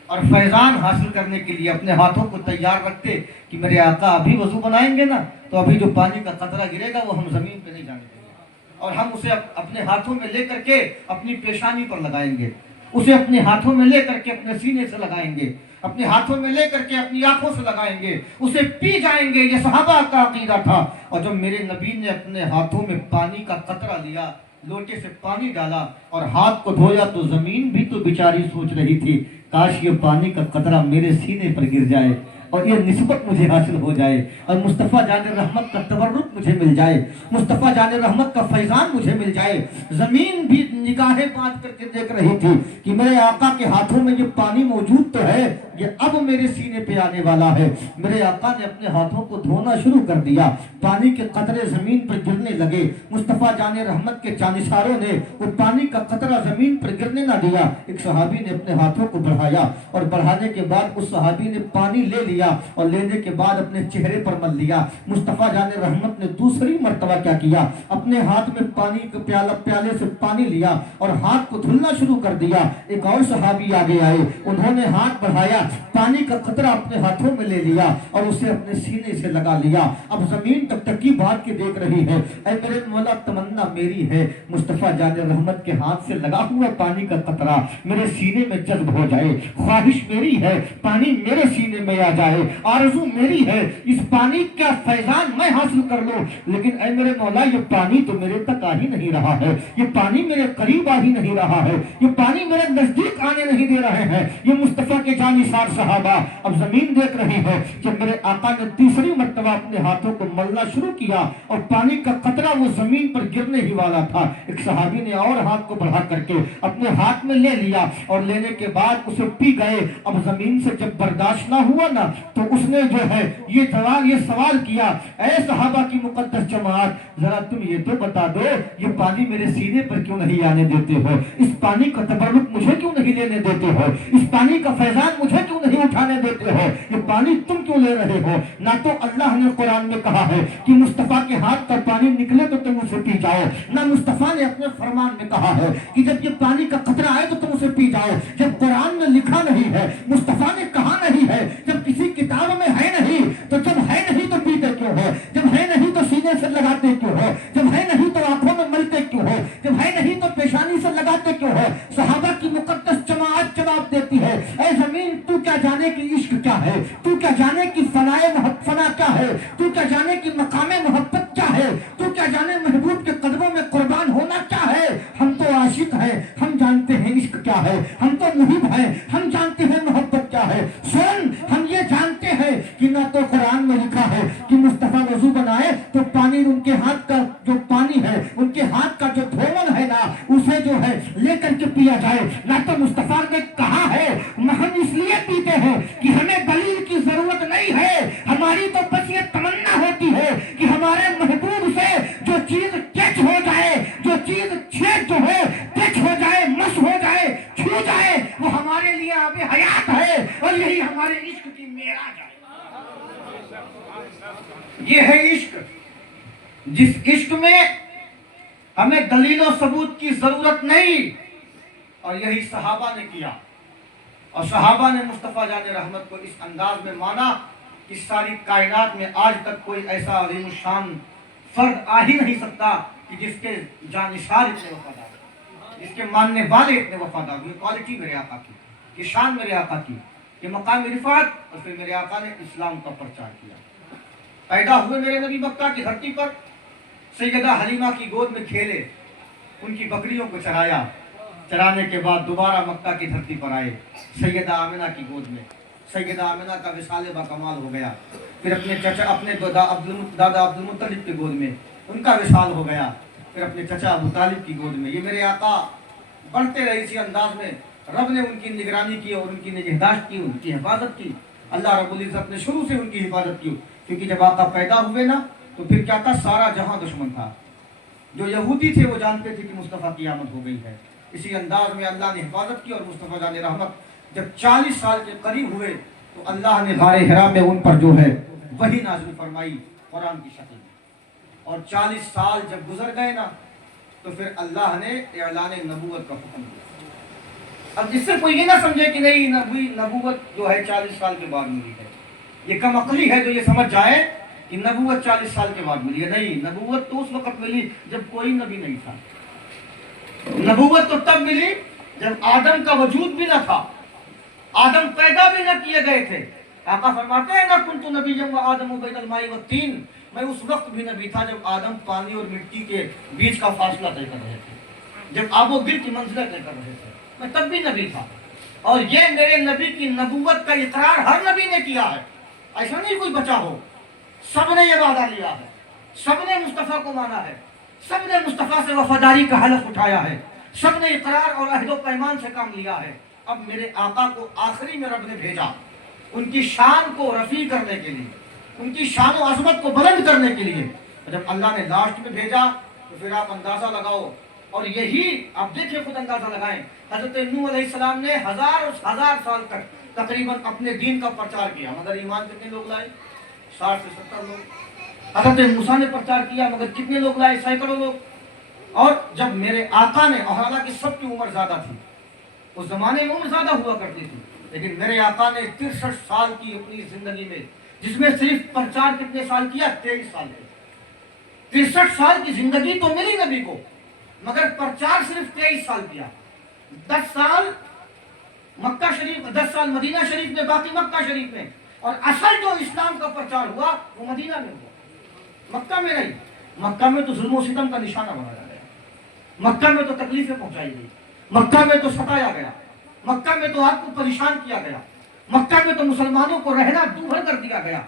اور فیضان حاصل کرنے کے لیے اپنے ہاتھوں کو تیار رکھتے کہ میرے آقا ابھی وضو بنائیں گے نا تو ابھی جو پانی کا قطرہ گرے گا وہ ہم زمین پہ نہیں جانے دیں گے، اور ہم اسے اپنے ہاتھوں میں لے کر کے اپنی پیشانی پر لگائیں گے، اسے اپنے ہاتھوں میں لے کر کے اپنے سینے سے لگائیں گے، اپنے ہاتھوں میں لے کر کے اپنی آنکھوں سے لگائیں گے، اسے پی جائیں گے۔ یہ صحابہ کا عقیدہ تھا۔ اور جب میرے نبی نے اپنے ہاتھوں میں پانی کا قطرہ لیا، لوٹے سے پانی ڈالا اور ہاتھ کو دھویا تو زمین بھی تو بیچاری سوچ رہی تھی کاش یہ پانی کا قطرہ میرے سینے پر گر جائے اور یہ نسبت مجھے حاصل ہو جائے اور مصطفیٰ جان رحمت کا تبرک مجھے مل جائے، مصطفیٰ جان رحمت کا فیضان مجھے مل جائے۔ زمین بھی نگاہیں باندھ کر کے دیکھ رہی تھی کہ میرے آقا کے ہاتھوں میں یہ پانی موجود تو ہے، یہ اب میرے سینے پہ آنے والا ہے۔ میرے آقا نے اپنے ہاتھوں کو دھونا شروع کر دیا، پانی کے قطرے زمین پر گرنے لگے۔ مصطفیٰ جان رحمت کے جانثاروں نے وہ پانی کا قطرہ زمین پر گرنے نہ دیا۔ ایک صحابی نے اپنے ہاتھوں کو بڑھایا اور بڑھانے کے بعد اس صحابی نے پانی لے لیا اور لینے کے بعد اپنے چہرے پر مل لیا۔ مصطفیٰ جان رحمت نے دوسری مرتبہ کیا کیا، اپنے ہاتھ میں پانی کے پیالے سے پانی لیا اور ہاتھ کو دھلنا شروع کر دیا۔ ایک اور صحابی آگے آئے، انہوں نے ہاتھ بڑھایا، پانی کا قطرہ اپنے ہاتھوں میں لے لیا اور اسے اپنے سینے سے لگا لیا۔ اب زمین تک تکی بات کے دیکھ رہی ہے، اے میرے مولا تمنا میری ہے مصطفیٰ جان رحمت کے ہاتھ سے لگا ہوا پانی کا قطرہ میرے سینے میں جذب ہو جائے، خواہش میری ہے پانی میرے سینے میں آ جائے، آرزو میری ہے اس پانی کا فیضان میں حاصل کر لوں، لیکن اے میرے مولا یہ پانی تو میرے تک آ ہی نہیں رہا ہے، یہ پانی میرے قریب آ ہی نہیں رہا ہے، یہ پانی میرے نزدیک آنے نہیں دے رہے ہیں۔ یہ مصطفیٰ کے جانثار صحابہ اب زمین دیکھ رہی ہے کہ میرے آقا نے تیسری مرتبہ اپنے ہاتھوں کو ملنا شروع کیا اور پانی کا قطرہ وہ زمین پر گرنے ہی والا تھا۔ ایک صحابی نے اور ہاتھ کو بڑھا کر کے اپنے ہاتھ میں لے لیا اور لینے کے بعد اسے پی گئے۔ اب زمین سے جب برداشت نہ ہوا نا تو اس نے جو ہے یہ سوال کیا، اے صحابہ کی مقدس جماعت، ذرا تم یہ تو بتا دو یہ پانی میرے سینے پر کیوں نہیں آنے دیتے ہو، اس پانی کا تبرک مجھے کیوں نہیں لینے دیتے ہو، اس پانی کا فیضان مجھے کیوں نہیں اٹھانے دیتے ہو، یہ پانی تم کیوں لے رہے ہو؟ نہ تو اللہ نے قرآن میں کہا ہے کہ مصطفیٰ کے ہاتھ پر پانی نکلے تو تم اسے پی جاؤ، نہ مصطفیٰ نے اپنے فرمان میں کہا ہے کہ جب یہ پانی کا قطرہ آئے تو تم اسے پی جاؤ۔ جب قرآن میں لکھا نہیں ہے، مصطفیٰ نے کہا نہیں ہے، جب کسی کتاب میں ہے نہیں تو جب ہے نہیں تو پیتے کیوں ہو، جب ہے نہیں تو سینے سے لگاتے کیوں ہو، جب ہے نہیں تو آنکھوں میں ملتے کیوں ہو، جب ہے نہیں تو پیشانی سے لگاتے کیوں ہو؟ صحابہ کی مقدس جماعت جواب دیتی ہے، اے زمین تو کیا جانے کی عشق کیا ہے، تو کیا جانے کی فنا کیا ہے، تو کیا جانے کی مقام محبت کیا ہے، تو کیا جانے محبوب کے قدموں میں قربان ہونا کیا ہے۔ ہم تو عاشق ہیں، ہم جانتے ہیں عشق کیا ہے، ہم تو محب ہیں، ہم جانتے ہیں محبت کیا ہے۔ سن، ہم یہ جانتے ہیں کہ نہ تو قرآن میں لکھا ہے کہ مصطفیٰ وضو بنائے تو پانی ان کے ہاتھ کا جو پانی ہے، ان کے ہاتھ کا جو دھون ہے نا اسے جو ہے لے کر کے پیا جائے، نہ تو مصطفیٰ نے کہا ہے ہم اس لیے پیتے ہیں کہ ہمیں دلیل کی ضرورت نہیں ہے، ہماری تو بس یہ تمنا ہوتی ہے کہ ہمارے محبوب سے جو چیز ٹچ ہو جائے، جو چیز چھیڑ جو ہے ٹچ ہو جائے، مس ہو جائے، چھو جائے، وہ ہمارے لیے آب حیات ہے اور یہی ہمارے عشق کی معراج ہے۔ یہ ہے عشق، جس عشق میں ہمیں دلیل و ثبوت کی ضرورت نہیں، اور یہی صحابہ نے کیا، اور صحابہ نے مصطفیٰ جان رحمت کو اس انداز میں مانا کہ ساری کائنات میں آج تک کوئی ایسا عظیم الشان فرد آ ہی نہیں سکتا کہ جس کے جانثار اتنے وفادار ہو، جس کے ماننے والے اتنے وفادار ہو۔ یہ کوالٹی میرے آقا کی، یہ شان میرے آقا کی، یہ مقام رفعت، اور پھر میرے آقا نے اسلام کا پرچار کیا۔ پیدا ہوئے میرے نبی مکہ کی دھرتی پر، سیدہ حلیمہ کی گود میں کھیلے، ان کی بکریوں کو چرایا، چرانے کے بعد دوبارہ مکہ کی دھرتی پر آئے، سیدہ آمنہ کی گود میں، سیدہ آمنہ کا وصال با کمال ہو گیا، پھر اپنے دادا عبد المطلب کی گود میں ان کا وصال ہو گیا، پھر اپنے چچا ابو طالب کی گود میں۔ یہ میرے آقا بڑھتے رہے اسی انداز میں، رب نے ان کی نگرانی کی اور ان کی نگہداشت کی، ان کی حفاظت کی، اللہ رب العزت نے شروع سے ان کی حفاظت کی، کیونکہ جب آقا پیدا ہوئے نا تو پھر کیا تھا، سارا جہاں دشمن تھا۔ جو یہودی تھے وہ جانتے تھے کہ مصطفیٰ کی آمد ہو گئی ہے، اسی انداز میں اللہ نے حفاظت کی، اور مصطفیٰ جان رحمت جب 40 سال کے قریب ہوئے تو اللہ نے غار حرا میں ان پر جو ہے وہی نازل فرمائی قرآن کی شکل میں، اور 40 سال جب گزر گئے نا تو پھر اللہ نے اعلان نبوت کا حکم دیا۔ اب اس سے کوئی یہ نہ سمجھے کہ نہیں نبوت جو ہے 40 سال کے بعد ملی ہے، یہ کم عقلی ہے جو یہ سمجھ جائے کہ نبوت 40 سال کے بعد ملی ہے۔ نہیں، نبوت تو اس وقت ملی جب کوئی نبی نہیں تھا۔ نبوت تو تب ملی جب آدم کا وجود بھی نہ تھا، آدم پیدا بھی نہ کیے گئے تھے۔ آقا فرماتے ہیں نا کنت نبیا و آدم بین الماء والطین، میں اس وقت بھی نبی تھا جب آدم پانی اور مٹی کے بیچ کا فاصلہ طے کر رہے تھے، جب آب و گل کی منزلیں طے کر رہے تھے، میں تب بھی نبی تھا۔ اور یہ میرے نبی کی نبوت کا اقرار ہر نبی نے کیا ہے، ایسا نہیں کوئی بچا ہو، سب نے یہ وعدہ لیا ہے، سب نے مصطفیٰ کو مانا ہے، سب نے مصطفیٰ سے وفاداری کا حلف اٹھایا ہے، سب نے اقرار اور عہد و پیمان سے کام لیا ہے۔ اب میرے آقا کو آخری میں رب نے بھیجا ان کی شان کو رفیع کرنے کے لیے، ان کی شان و عظمت کو بلند کرنے کے لیے۔ جب اللہ نے لاسٹ میں بھیجا تو پھر آپ اندازہ لگاؤ، اور یہی آپ دیکھیں، خود اندازہ لگائیں، حضرت نوح علیہ السلام نے ہزار سال تک تقریباً اپنے دین کا پرچار کیا، مگر ایمان کتنے لوگ لائے؟ 60 سے 70 لوگ۔ حضرت موسیٰ نے پرچار کیا، مگر کتنے لوگ لائے؟ سینکڑوں لوگ۔ اور جب میرے آقا نے، اور حالانکہ سب کی عمر زیادہ تھی، اس زمانے میں عمر زیادہ ہوا کرتی تھی، لیکن میرے آقا نے 63 سال کی اپنی زندگی میں، جس میں صرف پرچار کتنے سال کیا؟ 23 سال کے۔ 63 سال کی زندگی تو ملی نبی کو، مگر پرچار صرف 23 سال کیا۔ 10 سال مکہ شریف، 10 سال مدینہ شریف میں، باقی مکہ شریف میں، اور اصل جو اسلام کا پرچار ہوا وہ مدینہ میں ہوا، مکہ میں نہیں۔ مکہ میں تو ظلم و ستم کا نشانہ بنایا گیا، مکہ میں تو تکلیفیں پہنچائی گئی، مکہ میں تو ستایا گیا، مکہ میں تو آپ کو پریشان کیا گیا، مکہ میں تو مسلمانوں کو رہنا دوبھر کر دیا گیا،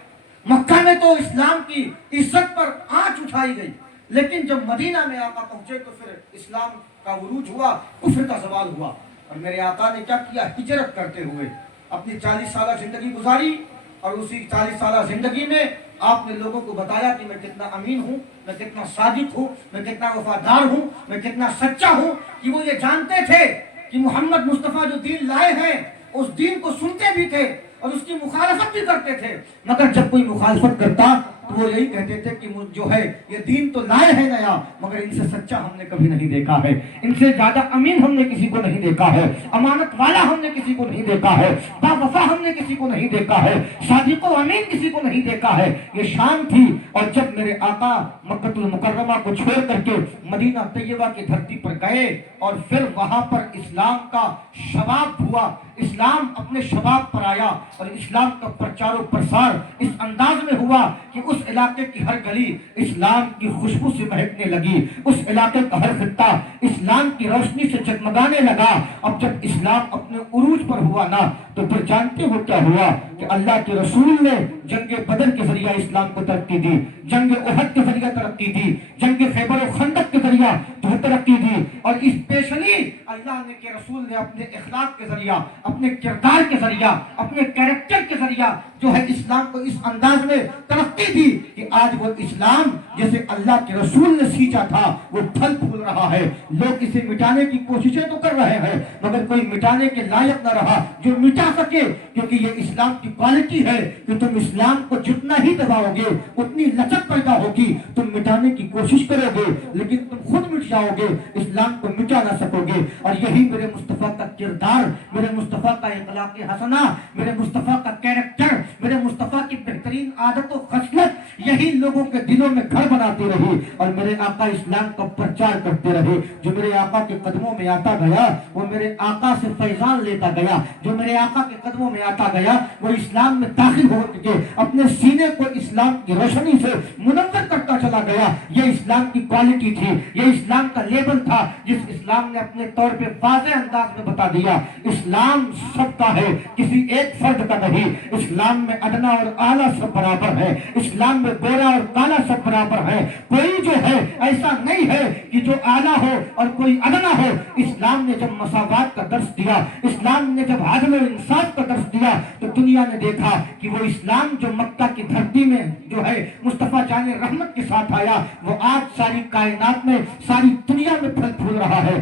مکہ میں تو اسلام کی عزت پر آنچ اٹھائی گئی۔ لیکن جب مدینہ میں آقا پہنچے تو پھر اسلام کا عروج ہوا، کفر کا زوال ہوا۔ اور میرے آقا نے کیا کیا؟ ہجرت کرتے ہوئے اپنی 40 سالہ زندگی گزاری، اور اسی 40 سالہ زندگی میں آپ نے لوگوں کو بتایا کہ میں کتنا امین ہوں، میں کتنا صادق ہوں، میں کتنا وفادار ہوں، میں کتنا سچا ہوں، کہ وہ یہ جانتے تھے کہ محمد مصطفیٰ جو دین لائے ہیں اس دین کو سنتے بھی تھے اور اس کی مخالفت بھی کرتے تھے، مگر جب کوئی مخالفت کرتا تو وہ یہی کہتے تھے کہ جو ہے یہ دین تو لائے ہیں نیا، مگر ان سے سچا ہم نے کبھی نہیں دیکھا ہے، ان سے زیادہ امین ہم نے کسی کو نہیں دیکھا ہے، امانت والا ہم نے کسی کو نہیں دیکھا ہے، با وفا ہم نے کسی کو نہیں دیکھا ہے، صادق و امین کسی کو نہیں دیکھا ہے۔ یہ شان تھی۔ اور جب میرے آقا مکہ المکرمہ کو چھوڑ کر کے مدینہ طیبہ کی دھرتی پر گئے اور پھر وہاں پر اسلام کا شباب ہوا، اسلام اپنے شباب پر آیا، اور اسلام کا پرچار و پرسار اس انداز میں ہوا کہ اس علاقے کی ہر گلی اسلام کی خوشبو سے مہکنے لگی، اس علاقے کا ہر خطہ اسلام کی روشنی سے جگمگانے لگا۔ اب جب اسلام اپنے عروج پر ہوا نا تو پھر جانتے ہو کیا ہوا؟ کہ اللہ کے رسول نے جنگ بدر کے ذریعہ اسلام کو ترقی دی، جنگ احد کے ذریعہ ترقی دی، جنگ خیبر و خندق کے ذریعہ ترقی دی، اور اسپیشلی اللہ نے کے رسول نے اپنے اخلاق کے ذریعہ، اپنے کردار کے ذریعہ، اپنے کیریکٹر کے ذریعہ جو ہے اسلام کو اس انداز میں ترقی دی کہ آج وہ اسلام جسے اللہ کے رسول نے سینچا تھا وہ پھل پھول رہا ہے۔ لوگ اسے مٹانے کی کوششیں تو کر رہے ہیں، مگر کوئی مٹانے کے لائق نہ رہا جو مٹا سکے، کیونکہ یہ اسلام کی کوالٹی ہے کہ تم اسلام کو جتنا ہی دباؤ گے اتنی لچک پیدا ہوگی، تم مٹانے کی کوشش کرو گے لیکن تم خود مٹ جاؤ گے، اسلام کو مٹا نہ سکو گے۔ اور یہی میرے مصطفیٰ کا کردار، میرے مصطفیٰ کا اخلاق حسنہ، میرے مصطفیٰ کا کیریکٹر، میرے مصطفیٰ کی بہترین عادت و خصلت یہی لوگوں کے دلوں میں گھر بناتی رہی، اور میرے آقا اسلام کا پرچار کرتے رہے۔ جو میرے آقا کے قدموں میں آتا گیا وہ میرے آقا سے فیضان لیتا گیا، جو میرے آقا کے قدموں میں آتا گیا وہ اسلام میں داخل ہو کے اپنے سینے کو اسلام کی روشنی سے منور کرتا چلا گیا۔ یہ اسلام کی کوالٹی تھی، یہ اسلام کا لیبل تھا جس اسلام نے اپنے طور پہ واضح انداز میں بتا دیا اسلام سب کا ہے، کسی ایک فرد کا نہیں۔ اسلام میں ادنا اور اعلیٰ سب برابر ہے، اسلام میں گورا اور کالا سب برابر ہے، کوئی جو ہے ایسا نہیں ہے کہ جو اعلیٰ ہو اور کوئی ادنا ہو۔ اسلام نے جب مساوات کا درس دیا، اسلام نے جب عدل و انصاف کا درس دیا تو دنیا نے دیکھا کہ وہ اسلام جو مکہ کی دھرتی میں جو ہے مصطفیٰ جان رحمت کے ساتھ آیا وہ آج ساری کائنات میں، ساری دنیا میں پھل پھول رہا ہے۔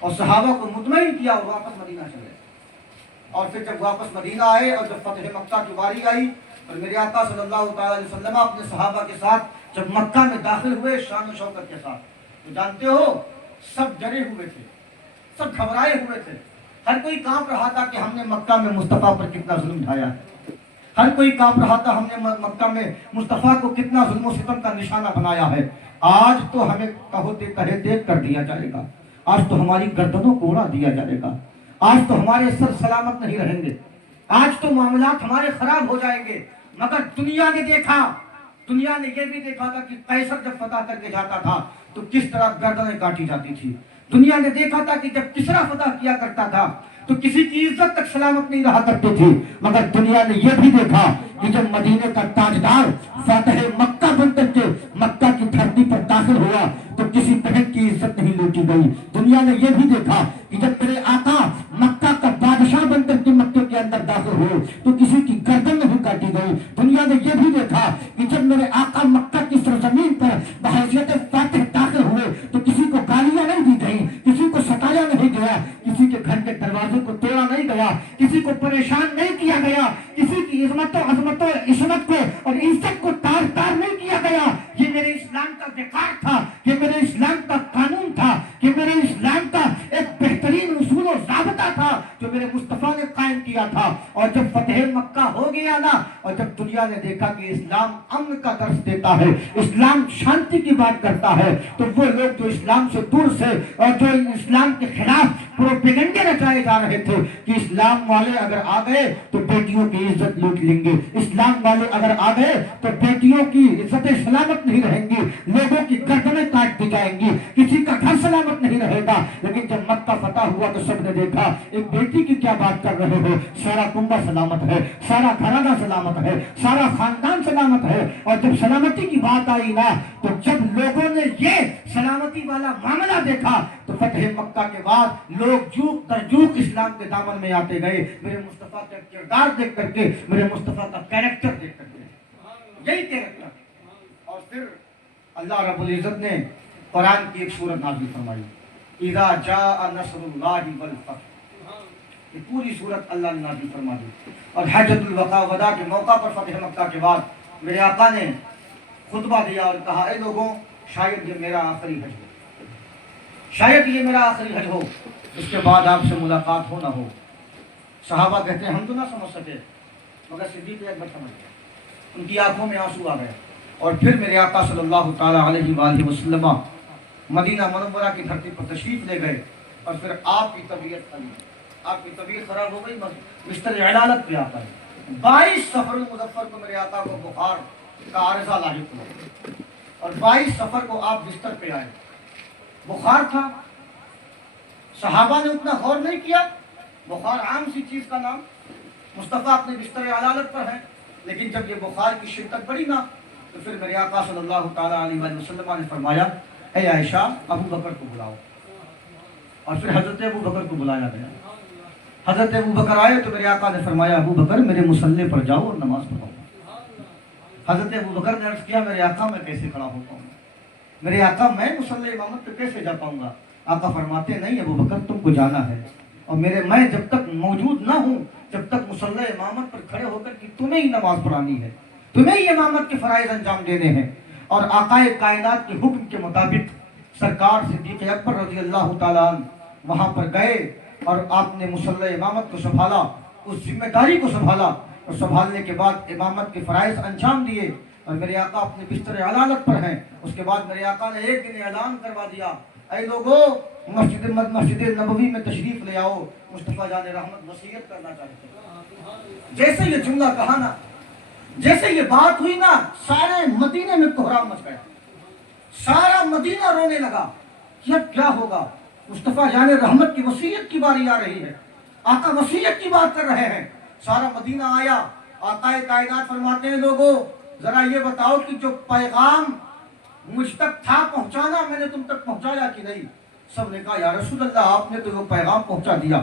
اور صحابہ کو مطمئن کیا اور واپس مدینہ چلے. اور پھر جب واپس مدینہ آئے اور جب فتح مکہ کی باری آئی اور میرے آقا صلی اللہ تعالی علیہ وسلم اپنے صحابہ کے ساتھ جب مکہ میں داخل ہوئے شان و شوکت کے ساتھ، تو جانتے ہو سب ڈرے ہوئے تھے، سب گھبرائے ہوئے تھے. ہر کوئی کانپ رہا تھا کہ ہم نے مکہ میں مصطفیٰ پر کتنا ظلم ڈھایا ہے. ہر کوئی کانپ رہا تھا ہم نے مکہ میں مصطفیٰ کو کتنا ظلم و ستم کا نشانہ بنایا ہے. آج تو ہمیں تہے دیکھ کر دیا جائے گا، آج تو ہماری گردنوں کو اڑا دیا جائے گا، آج تو ہمارے سر سلامت نہیں رہیں گے، آج تو معاملات ہمارے خراب ہو جائیں گے. مگر دنیا نے دیکھا، دنیا نے یہ بھی دیکھا تھا کہ قیصر جب فتح کر کے جاتا تھا تو کس طرح گردنیں کاٹی جاتی تھی. دنیا نے دیکھا تھا کہ جب کسرا فتح کیا کرتا تھا تو کسی کی عزت تک سلامت نہیں رہا کرتی تھی. مگر دنیا نے یہ بھی دیکھا کہ جب مدینے کا تاجدار فاتح مکہ بن کر کے مکہ کی دھرتی پر داخل ہوا تو کسی بہن کی عزت نہیں لوٹی گئی. دنیا نے یہ بھی دیکھا کہ جب میرے آقا مکہ کا بادشاہ بن کر کے مکے کے اندر داخل ہوئے تو کسی کی گردن نہیں کاٹی گئی. دنیا نے یہ بھی دیکھا کہ جب میرے آقا مکہ کی سرزمین پر بحیثیت فاتح داخل ہوئے تو کسی کو گالیاں نہیں دی گئی، کسی کو ستایا نہیں گیا، کسی کے گھر کے دروازے کو توڑا نہیں گیا، کسی کو پریشان نہیں کیا گیا، کسی کی عظمت و عظمت و عصمت کو اور عزت کو تار تار نہیں کیا گیا. یہ میرے اسلام کا وقار تھا، یہ میرے اسلام کا قانون تھا، یہ میرے اسلام کا ایک بہترین اصول و ضابطہ تھا جو میرے مصطفیٰ نے قائم کیا تھا. اور جب فتح مکہ ہو گیا نا اور جب دنیا نے دیکھا کہ اسلام امن کا درس دیتا ہے، اسلام شانتی کی بات کرتا ہے، تو وہ لوگ جو اسلام سے دور سے اور جو اسلام کے خلاف پروپیگنڈے رچائے جا رہے تھے کہ اسلام والے اگر آ گئے تو بیٹیوں کی عزت لوٹ لیں گے، اسلام والے اگر آ گئے تو بیٹیوں کی عزت سلامت نہیں رہیں گی، لوگوں کی گردنیں کاٹ دی جائیں گی، کسی کا گھر سلامت نہیں رہے گا. لیکن جب مکہ فتح ہوا تو سب نے دیکھا ایک بیٹی کی کیا بات کر رہے ہو، سارا کنبہ سلامت ہے، سارا گھرانہ سلامت ہے، سارا خاندان سلامت ہے. اور جب سلامتی کی بات آئی نا تو جب لوگوں نے یہ سلامتی والا معاملہ دیکھا تو فتح مکہ کے بعد لوگ جوک در جوک اسلام کے دامن میں آتے گئے، میرے مصطفیٰ کا کردار دیکھ کر کے، میرے مصطفیٰ کا کیریکٹر دیکھ کر کے، یہی کیریکٹر. اور پھر اللہ رب العزت نے قرآن کی ایک سورت نازل فرمائی، اذا جاء نصر اللہ والفتح. یہ پوری سورت اللہ نے نازل فرما دی. اور حجۃ الوداع کے موقع پر فتح مکہ کے بعد میرے آقا نے خطبہ دیا اور کہا اے لوگوں، شاید یہ میرا آخری حج ہو، شاید یہ میرا آخری حج ہو، اس کے بعد آپ سے ملاقات ہو نہ ہو. صحابہ کہتے ہیں ہم تو نہ سمجھ سکے مگر صدیق اکبر سمجھ گئے، ان کی آنکھوں میں آنسو آ گئے. اور پھر میرے آقا صلی اللہ تعالیٰ علیہ وآلہ وسلم مدینہ منورہ کی دھرتی پر تشریف لے گئے. اور پھر آپ کی طبیعت خراب ہو گئی، بستر علالت پہ آتا ہے. 22 صفر المظفر کو میرے آقا کو بخار کا عارضہ لاحق ہوا اور 22 صفر کو آپ بستر پہ آئے. بخار تھا، صحابہ نے اتنا غور نہیں کیا، بخار عام سی چیز کا نام، مصطفیٰ اپنے بستر علالت پر ہیں. لیکن جب یہ بخار کی شدت بڑھی نا تو پھر میرے آقا صلی اللہ تعالیٰ علیہ وسلم نے فرمایا اے عائشہ ابو بکر کو بلاؤ. اور پھر حضرت ابو بکر کو بلایا گیا. حضرت ابو بکر آئے تو میرے آقا نے فرمایا ابو بکر میرے مصلے پر جاؤ اور نماز پڑھاؤ. حضرت ابو بکر نے عرض کیا میرے آقا میں کیسے کھڑا ہوتا ہوں، میرے آقا میں مصلی امامت پہ کیسے جا پاؤں گا. آقا فرماتے نہیں ابو بکر تم کو جانا ہے، اور میں جب تک موجود نہ ہوں جب تک مصلی امامت پر کھڑے ہو کر کہ تمہیں ہی نماز پڑھانی ہے، تمہیں ہی امامت کے فرائض انجام دینے ہیں. اور آقا کائنات کے حکم کے مطابق سرکار صدیق اکبر رضی اللہ تعالیٰ عنہ وہاں پر گئے اور آپ نے مصلی امامت کو سنبھالا، اس ذمہ داری کو سنبھالا، اور سنبھالنے کے بعد امامت کے فرائض انجام دیے. اور میرے آقا اپنے بستر علالت پر ہیں. اس کے بعد میرے آقا نے ایک دن اعلان کروا دیا اے لوگوں مسجد نبوی میں تشریف لے آؤ، مصطفیٰ جان رحمت وصیت کرنا چاہتے ہیں. جیسے یہ جملہ کہا نا، جیسے یہ بات ہوئی نا، سارے مدینے میں کوہرام مچ گیا، سارا مدینہ رونے لگا کہ اب کیا ہوگا. مصطفیٰ جان رحمت کی وصیت کی باری آ رہی ہے، آقا وصیت کی بات کر رہے ہیں. سارا مدینہ آیا. آقا کائنات فرماتے ہیں لوگوں ذرا یہ بتاؤ کہ جو پیغام مجھ تک تھا پہنچانا میں نے تم تک پہنچایا کہ نہیں. سب نے کہا یا رسول اللہ آپ نے تو وہ پیغام پہنچا دیا،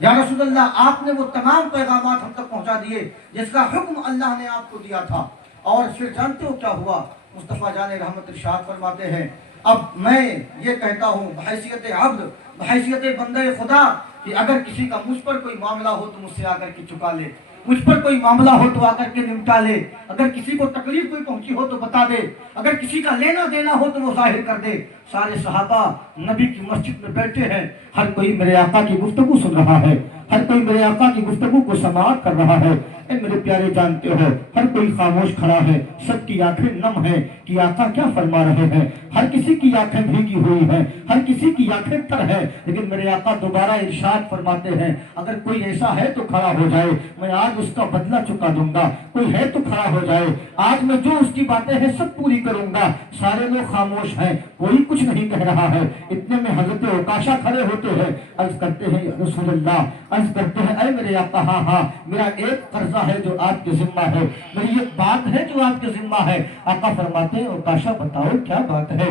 یا رسول اللہ آپ نے وہ تمام پیغامات ہم تک پہنچا دیے جس کا حکم اللہ نے آپ کو دیا تھا. اور پھر جانتے ہو کیا ہوا؟ مصطفیٰ جان رحمت ارشاد فرماتے ہیں اب میں یہ کہتا ہوں بحیثیت عبد، بحیثیت بندہ خدا، کہ اگر کسی کا مجھ پر کوئی معاملہ ہو تو مجھ سے آ کر کے چکا لے، مجھ پر کوئی معاملہ ہو تو آ کر کے نمٹا لے، اگر کسی کو تکلیف کوئی پہنچی ہو تو بتا دے، اگر کسی کا لینا دینا ہو تو وہ ظاہر کر دے۔ سارے صحابہ نبی کی مسجد میں بیٹھے ہیں، ہر کوئی میرے آقا کی گفتگو سن رہا ہے، ہر کوئی میرے آقا کی گفتگو کو سماعت کر رہا ہے۔ اے میرے پیارے جانتے ہو ہر کوئی خاموش کھڑا ہے، سب کی آنکھیں نم ہیں کہ آقا کیا فرما رہے ہیں، ہر کسی کی آنکھیں بھیگی ہوئی ہیں، ہر کسی کی آنکھیں تر ہے، لیکن میرے آقا دوبارہ ارشاد فرماتے ہیں اگر کوئی ایسا ہے تو کھڑا ہو جائے، میں آج اس کا بدلہ چکا دوں گا، کوئی ہے تو کھڑا ہو جائے، آج میں جو اس کی باتیں ہیں سب پوری کروں گا۔ سارے لوگ خاموش ہیں، کوئی کچھ نہیں کہہ رہا ہے۔ اتنے میں حضرت عکاشہ کھڑے ہوتے ہیں، عرض کرتے ہیں یا رسول اللہ، عرض کرتے ہیں اے میرے آقا، ہاں میرا ایک قرضہ ہے جو آپ کے ذمہ ہے، میری ایک بات ہے جو آپ کے ذمہ ہے۔ آقا فرماتے ہیں عکاشہ بتاؤ کیا بات ہے،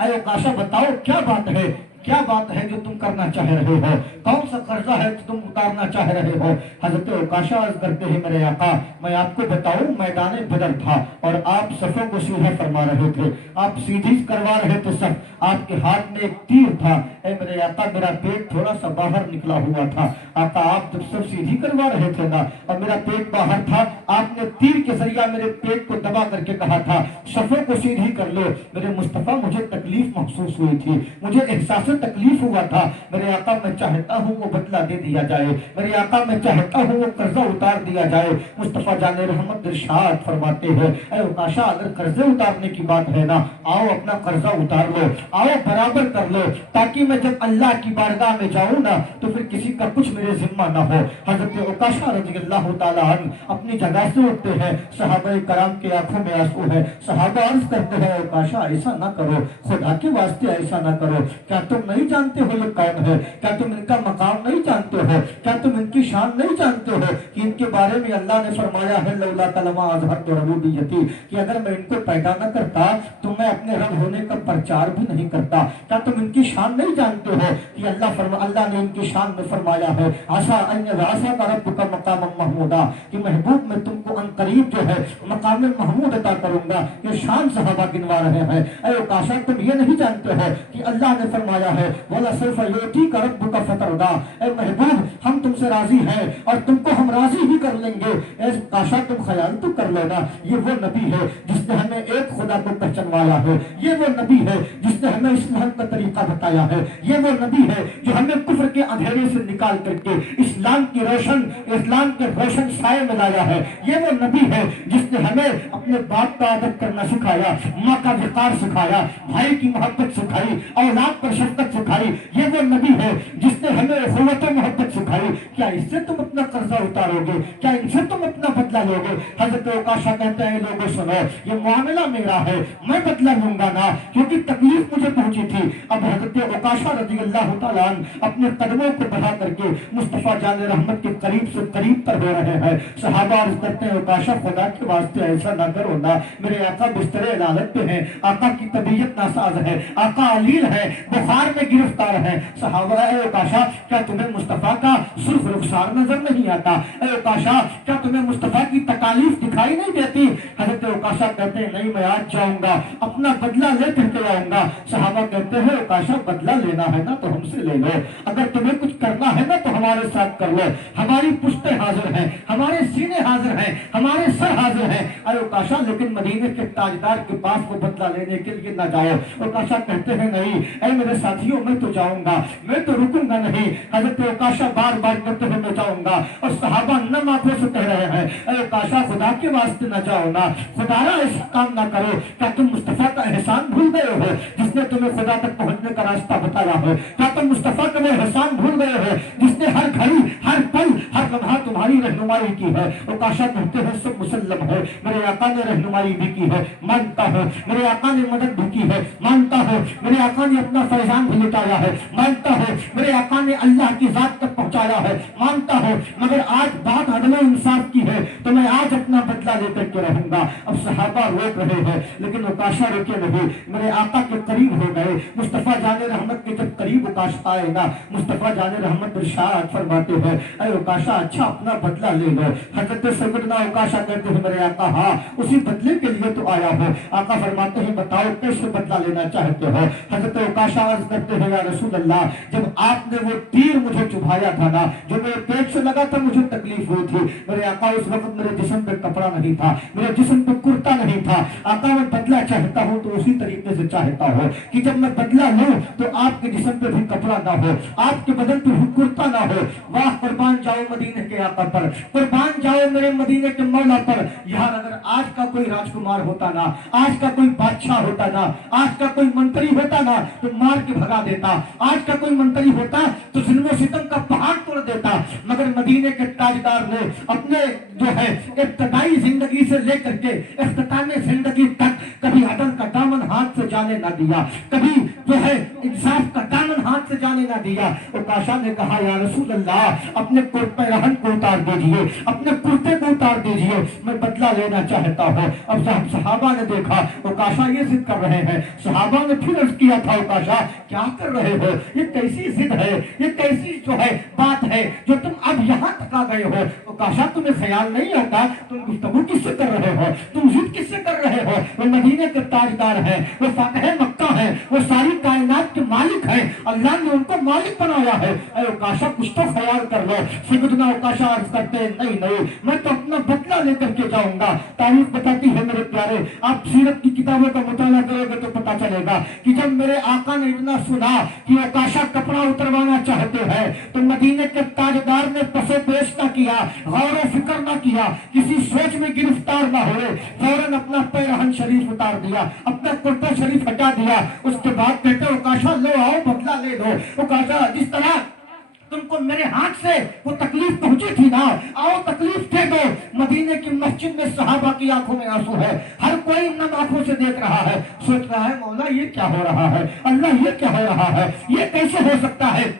اے عکاشہ بتاؤ کیا بات ہے، کیا بات ہے جو تم کرنا چاہ رہے ہو، کون سا قرضہ ہے جو تم اتارنا چاہ رہے ہو۔ حضرت عکاشہ عرض کرتے ہیں میرے آقا میں آپ کو بتاؤں، میدان بدر تھا اور آپ صفوں کو سیدھا فرما رہے تھے، آپ سیدھی کروا رہے تھے صف، آپ کے ہاتھ میں ایک تیر تھا، اے میرے آقا میرا پیٹ تھوڑا سا باہر نکلا ہوا تھا، آقا آپ جب صف سیدھی کروا رہے تھے نا اور میرا پیٹ باہر تھا، آپ نے تیر کے ذریعہ میرے پیٹ کو دبا کر کے کہا تھا صفوں کو سیدھی کر لو۔ میرے مصطفیٰ مجھے تکلیف محسوس ہوئی تھی، مجھے احساس تکلیف ہوا تھا، میرے آقا میں چاہتا ہوں وہ بدلہ دے دیا جائے، میرے آقا میں چاہتا ہوں وہ قرضہ اتار دیا جائے۔ مصطفیٰ جان رحمت ارشاد فرماتے ہیں اے عکاشہ اگر قرضے اتارنے کی بات ہے نا، آؤ اپنا قرضہ اتار لو، آؤ برابر کر لو، تاکہ میں جب اللہ کی بارگاہ میں جاؤں نا تو پھر کسی کا کچھ میرے ذمہ نہ ہو۔ حضرت عکاشہ رضی اللہ تعالیٰ عنہ اپنی جگہ سے اٹھتے ہیں، صحابہ کرام کی آنکھوں میں آنسو ہے، صحابہ عرض کرتے ہیں عکاشہ ایسا نہ کرو، خدا کے واسطے ایسا نہ کرو، کیا تم نہیں جانتے ہو یہ کون ہے، کیا تم ان کا مقام نہیں جانتے ہو، کیا تم ان کی شان نہیں جانتے ہو کہ ان کے بارے میں اللہ نے فرمایا ہے لولا کلمہ اظہرت ربوبیتی، کہ اگر میں ان کو پیدا نہ کرتا تو میں اپنے رب ہونے کا پرچار بھی نہیں کرتا۔ کیا تم ان کی شان نہیں جانتے ہو کہ اللہ نے ان کی شان میں فرمایا ہے عسیٰ ان یبعثک ربک مقاما محمودا، کہ محبوب میں تم کو ان قریب جو ہے مقام محمود عطا کروں گا۔ یہ شان صحابہ گنوا رہے ہیں۔ اے عکاشہ تم یہ نہیں جانتے ہو کہ اللہ نے فرمایا ہے وَلَسَوْفَ يُعْطِيكَ رَبُّكَ فَتَرْضَىٰ، اے محبوب ہم تم سے راضی ہیں اور تم کو ہم راضی ہی کر لیں گے۔ اے عکاشہ تم خیال تو کر لینا، یہ وہ نبی ہے جس نے ہمیں ایک خدا کو پہچانوایا ہے، یہ وہ نبی ہے جس نے ہمیں اسلام کا طریقہ بتایا ہے، یہ وہ نبی ہے جو ہمیں کفر کے اندھیرے سے نکال کر کے اسلام کے روشن سائے میں لایا ہے، یہ وہ نبی ہے جس نے ہمیں اپنے باپ کا ادب کرنا سکھایا، ماں کا وقار سکھایا، بھائی کی محبت سکھائی، اولاد پر شفقت سکھائی، یہ وہ نبی ہے جس نے ہمیں اخوت و محبت سکھائی۔ کیا اس سے تم اپنا قرضہ اتارو گے، کیا ان سے تم اپنا بدلہ لو گے؟ حضرت عکاشہ کہتے ہیں لوگوں سنو یہ معاملہ میرا ہے، میں بدلہ لوں گا نا، کیونکہ تکلیف مجھے پہنچی تھی۔ اب حضرت عکاشہ رضی اللہ تعالیٰ عنہ اپنے قدموں کو بڑھا کر کے مصطفیٰ جان رحمت کے قریب سے قریب تر ہو رہے ہیں۔ صحابہ عرض کرتے ہیں عکاشہ خدا کے واسطے ایسا نہ کرو نا، میرے آقا بستر عدالت پہ ہیں، آقا کی طبیعت ناساز ہے، آقا علیل ہے، بخار میں گرفتار ہے۔ صحابہ اے عکاشہ کیا تمہیں مصطفیٰ کا سرخ رخسار نظر نہیں آتا؟ اے عکاشہ کیا تمہیں مصطفیٰ کی تکالیف دکھائی نہیں دیتی؟ حضرت عکاشہ کہتے ہیں نہیں میں آج جاؤں گا، اپنا بدلہ لے کر کے آؤں گا۔ صحابہ کہتے ہیں عکاشہ بدلہ لینا ہے نا تو ہم سے لے لو، اگر تمہیں کچھ کرنا ہے نا تو ہمارے ساتھ کر لو، ہماری پشتیں حاضر ہیں، ہمارے سینے حاضر ہیں، ہمارے سر حاضر ہیں۔ اے عکاشہ لیکن مدینے کے تاجدار کے پاس وہ بدلہ لینے کے لیے نہ جاؤ۔ عکاشہ کہتے ہیں نہیں اے میرے ساتھیوں میں تو جاؤں گا، میں تو رکوں گا نہیں۔ حضرت عکاشہ بار بار کہتے ہیں میں جاؤں گا، اور صحابہ نم آنکھوں سے کہہ رہے ہیں اے عکاشہ خدا کے واسطے نہ جاؤ نا، خدایا ایسا کام نہ کرو، کیا تم مصطفیٰ کا احسان بھول گئے ہو جس نے تمہیں خدا تک پہنچنے کا راستہ بتایا ہے؟ کیا تم مصطفیٰ کا وہ احسان بھول گئے ہو جس نے ہر گھڑی ہر پل ہر لمحہ تمہاری رہنمائی کی ہے؟ عکاشہ کہتے ہیں سب مسلم ہے، میرے آقا نے رہنمائی بھی کی ہے، مانتا ہوں، میرے آقا نے مدد بھی کی ہے، مانتا ہوں، میرے آقا نے اپنا فیضان بھی لٹایا ہے، مانتا ہوں، میرے آقا نے اللہ کی ذات تک پہنچایا ہے، مانتا ہوں، مگر آج بات عدل و انصاف کی ہے تو میں آج اپنا بدلہ لے کر کے رہوں گا۔ اب صحابہ روک رہے ہیں لیکن عکاشہ روکے نہیں، میرے آقا کے قریب ہو گئے، مصطفیٰ مصطفیٰ جان رحمت کے جب قریب اوکاشا آئے نا، مصطفیٰ جان رحمت ارشاد فرماتے ہیں اے اوکاشا اچھا اپنا بدلہ لے لو۔ حضرت سیدنا اوکاشا کہتے ہیں میرے آقا ہاں اسی بدلے کے لیے تو آیا ہوں۔ آقا فرماتے ہیں بتاؤ کیسے بدلہ لینا چاہتے ہو؟ حضرت اوکاشا عرض کرتے ہیں یا رسول اللہ جب آپ نے وہ تیر مجھے چبھایا تھا نا، جو میرے پیٹ سے لگا تھا مجھے تکلیف ہوئی تھی، میرے آقا اس وقت میرے جسم پہ کپڑا نہیں تھا، میرے جسم پہ کرتا نہیں تھا۔ آقا میں بدلہ چاہتا ہوں تو اسی طریقے سے چاہتا ہوں کہ جب میں بدلہ لوں تو آپ کے جسم پہ بھی کپڑا نہ ہو، آپ کے بدن پہ بھی کرتا نہ ہو۔ واہ قربان جاؤ مدینے کے آقا پر، قربان جاؤ میرے مدینے کے مولا پر۔ یار اگر آج کا کوئی راجکمار ہوتا نا، آج کا کوئی بادشاہ ہوتا نا، آج کا کوئی منتری ہوتا نا تو مار کے بھگا دیتا، آج کا کوئی منتری ہوتا تو ظلم و ستم کا پہاڑ توڑ دیتا، مگر مدینے کے تاجدار نے اپنے جو ہے ابتدائی زندگی سے لے کر کے اختتام زندگی تک کبھی عدل کا دامن ہاتھ سے جانے نہ دیا، کبھی جو ہے انصاف کا دامن ہاتھ سے جانے نہ دیا۔ اوکاشا نے کہا یا رسول اللہ اپنے پیرہن کو اتار دیجئے، اپنے کرتے کو اتار دیجئے، میں بدلہ لینا چاہتا ہوں۔ اب صحابہ نے دیکھا اوکاشا یہ ضد کر رہے ہیں، صحابہ نے پھر عرض کیا تھا اوکاشا کیا کر رہے ہو؟ یہ کیسی ضد ہے، یہ کیسی جو ہے بات ہے جو تم اب یہاں تک آ گئے ہو؟ اوکاشا تمہیں خیال نہیں ہوتا تم گفتگو کس سے کر رہے ہو، تم ضد کس سے کر رہے ہو؟ وہ مدینے کے تاجدار ہیں، وہ فاتح مکہ ہیں، وہ ساری کائنات کے مالک ہیں، اللہ نے ان کو مالک بنایا ہے۔ اے اوکاشا کچھ تو خیال کر لو۔ سیدنا اوکاشا عرض کرتے ہیں نہیں میں تو اپنا بدلہ لے کر کے جاؤں گا۔ تاریخ بتاتی ہے میرے پیارے، آپ سیرت کی کتابوں کا مطالعہ کرو گے تو پتا چلے گا کہ جب میرے آقا نے اتنا سنا کہ اوکاشا کپڑا اتروانا چاہتے ہیں تو مدینے کے تاجدار نے پس و پیش نہ کیا، غور و فکر نہ کیا، کسی سوچ میں گرفتار نہ ہوئے، فوراً اپنا پیرہن شریف اتار دیا، اپنا کرتا شریف ہٹا دیا۔ اس کے بعد کہتے اوکاشا لو آؤ بدلہ لے لو۔ اوکاشا جس طرح تم کو میرے ہاتھ سے وہ تکلیف پہنچی تھی نا، آؤ تکلیف دے دو۔ مدینے کی مسجد میں صحابہ کی آنکھوں میں آنسو ہے، ہر کوئی نم آنکھوں سے دیکھ رہا ہے، سوچ رہا ہے مولا یہ کیا ہو رہا ہے، اللہ یہ کیا ہو رہا ہے، یہ کیسے ہو سکتا ہے،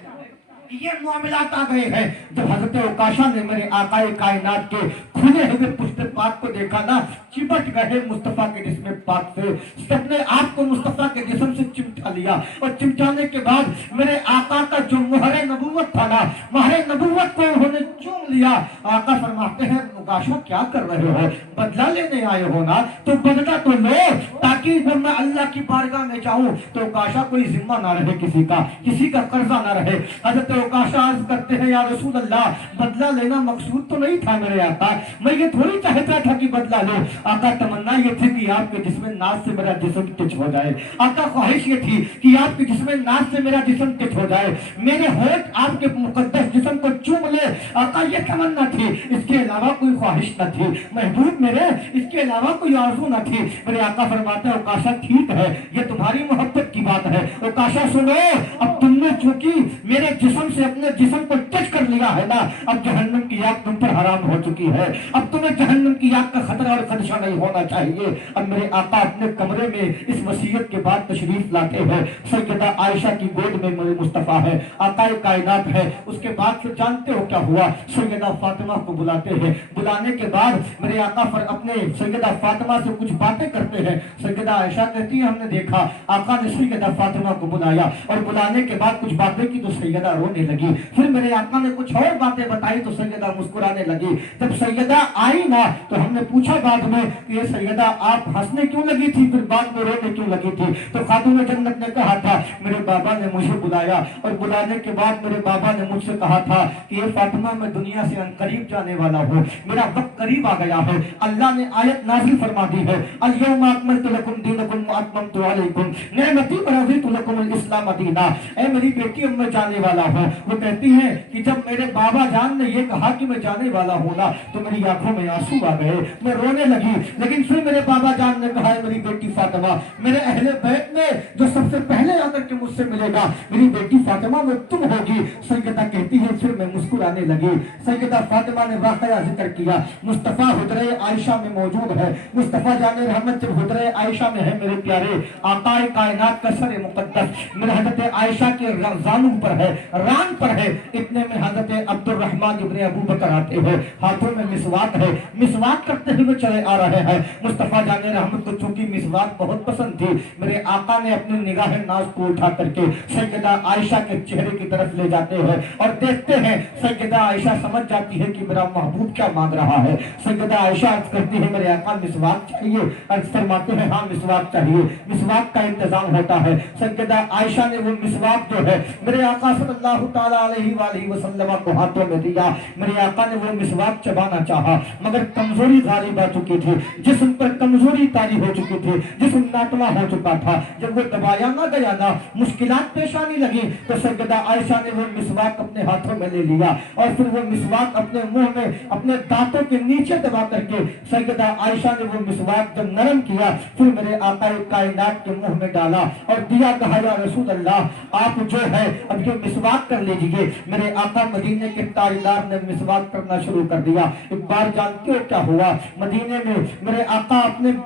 یہ معاملات آ گئے ہیں۔ جب حضرت اوکاشا نے میرے آقا کائنات کے کھلے ہوئے پشت پاک کو دیکھا نا، چپٹ گئے مصطفیٰ کے جسم پاک سے، اپنے آپ کو مصطفیٰ کے جسم سے چمٹا لیا، اور چمٹانے کے بعد میرے آقا کا جو مہر نبوت تھا نا، مہر نبوت کو انہوں نے چوم لیا۔ آقا فرماتے ہیں اوکاشا کیا کر رہے ہو؟ بدلہ لینے آئے ہو نا تو بدلہ تو لو، تاکہ جب میں اللہ کی بارگاہ میں جاؤں تو اوکاشا کوئی ذمہ نہ رہے، کسی کا قرضہ نہ رہے۔ حضرت اوکاشا عرض کرتے ہیں یا رسول اللہ بدلہ لینا مقصود تو نہیں تھا میرے آقا، میں یہ تھوڑی چاہتا تھا کہ بدلہ لو۔ آقا تمنا یہ تھی کہ آپ کے جسم ناز سے میرا جسم ٹچ ہو جائے، آقا خواہش یہ تھی کہ آپ کے جسم ناز سے میرا جسم ٹچ ہو جائے، میرے ہونٹ آپ کے مقدس جسم کو چوم لے۔ آقا یہ تمنا تھی، اس کے علاوہ کوئی خواہش نہ تھی، محبوب میرے اس کے علاوہ کوئی آرزو نہ تھی۔ میرے آقا فرماتے ہیں اوکاشا ٹھیک ہے یہ تمہاری محبت کی بات ہے، اوکاشا سنو اب تم نے چونکہ میرے جسم سے اپنے جسم کو ٹچ کر لیا ہے نا، اب جہنم کی آگ تم پر حرام ہو چکی ہے، اب تمہیں جہنم کی آگ کا خطرہ اور خدشہ نہیں ہونا چاہیے۔ اب میرے آقا اپنے کمرے میں اس وصیت کے بعد تشریف لاتے ہیں، سیدہ عائشہ کی گود میں میرے مصطفیٰ ہے، آقا کائنات ہے۔ اس کے بعد سے جانتے ہو کیا ہوا؟ سیدہ فاطمہ کو بلاتے ہیں، بلانے کے بعد میرے آقا اپنے سیدہ فاطمہ سے کچھ باتیں کرتے ہیں۔ سیدہ عائشہ کہتی ہے ہم نے دیکھا آقا نے سیدہ فاطمہ کو بلایا اور بلانے کے بعد کچھ باتیں کی تو سیدہ رونے لگی، پھر میرے آقا نے کچھ اور باتیں بتائی تو سیدہ مسکرانے لگی۔ جب سیدہ آئی نا تو ہم نے پوچھا بعد میں کہ یہ سیدہ آپ ہنسنے کیوں لگی تھی پھر بعد میں رونے کیوں لگی تھی؟ تو خاتون جنت نے کہا تھا میرے بابا نے مجھے بلایا اور بلانے کے بعد میرے بابا نے مجھ سے کہا تھا کہ یہ فاطمہ میں دنیا سے قریب جانے والا ہوں، میرا وقت قریب آ گیا ہے۔ اللہ نے آیت نازل فرما دی ہے الیوم اکملت لکم دینکم واتممت علیکم نعمتی ورضیت لکم الاسلام دینا۔ اے میری بیٹی اب میں جانے والا ہوں۔ وہ کہتی ہیں کہ جب میرے بابا جان نے یہ کہا کہ میں جانے والا ہوں نا تو میری آنکھوں میں آنسو آ گئے، میں رونے لگی، لیکن پھر میرے بابا جان نے کہا میری بیٹی فاطمہ میرے اہل بیت میں جو سب سے پہلے آ کر کے مجھ سے ملے گا میری بیٹی فاطمہ میں تم ہوگی۔ سیدہ کہتی ہے پھر میں مسکرانے لگی۔ سیدہ فاطمہ نے واقعہ ذکر کیا، مصطفیٰ حجرہ عائشہ میں موجود ہے، مصطفیٰ جان رحمت جب حجرہ عائشہ میں ہے میرے پیارے آقا کائنات کا سر مقدس میرے حضرت عائشہ کے زانو پر ہے، ران پر ہے، اتنے میں حضرت عبد الرحمن ابن ابو بکر آتے ہیں، ہاتھوں میں مسواک ہے، مسواک کرتے ہوئے چلے آ رہے ہیں۔ مصطفیٰ جان رحمت کو چونکہ مسواک بہت پسند تھی، میرے آقا نے اپنی نگاہ ناز کو اٹھا کر کے سیدہ عائشہ کے چہرے کی طرف لے جاتے ہیں اور دیکھتے ہیں۔ سیدہ عائشہ سمجھ جاتی ہے کہ میرا محبوب کیا مانگ رہا ہے۔ سیدہ عائشہ عرض کرتی ہے میرے آقا مسواک چاہیے؟ عرض فرماتے ہیں ہاں مسواک چاہیے، مسواک کا انتظام ہوتا ہے۔ سیدہ عائشہ نے وہ مسواک جو ہے میرے آقا صلی اللہ تعالیٰ علیہ وآلہ وسلم کو ہاتھوں میں دیا۔ میرے آقا نے وہ مسواک چبانا چاہا مگر کمزوری غالب آ چکی تھی، جسم پر کمزوری طاری ہو چکی تھی، جسم ناتواں ہو چکا تھا۔ جب وہ دبایا نہ گیا نا، مشکلات پیش آنے لگی تو سیدہ عائشہ نے وہ مسواک اپنے ہاتھوں میں لے لیا اور پھر وہ مسواک اپنے منہ میں اپنے دانتوں کے نیچے دبا کر کے سیدہ عائشہ نے وہ مسواک جب نرم کیا پھر میرے آقا کائنات کے منہ میں ڈالا اور دیا، کہا یا رسول اللہ آپ جو ہے اب یہ مسواک کر لیجئے۔ میرے آقا مدینے کے تاجدار نے مسواک کرنا شروع کر دیا۔ ایک بار جانتے ہو کیا ہوا؟ مدینے میں میرے آقا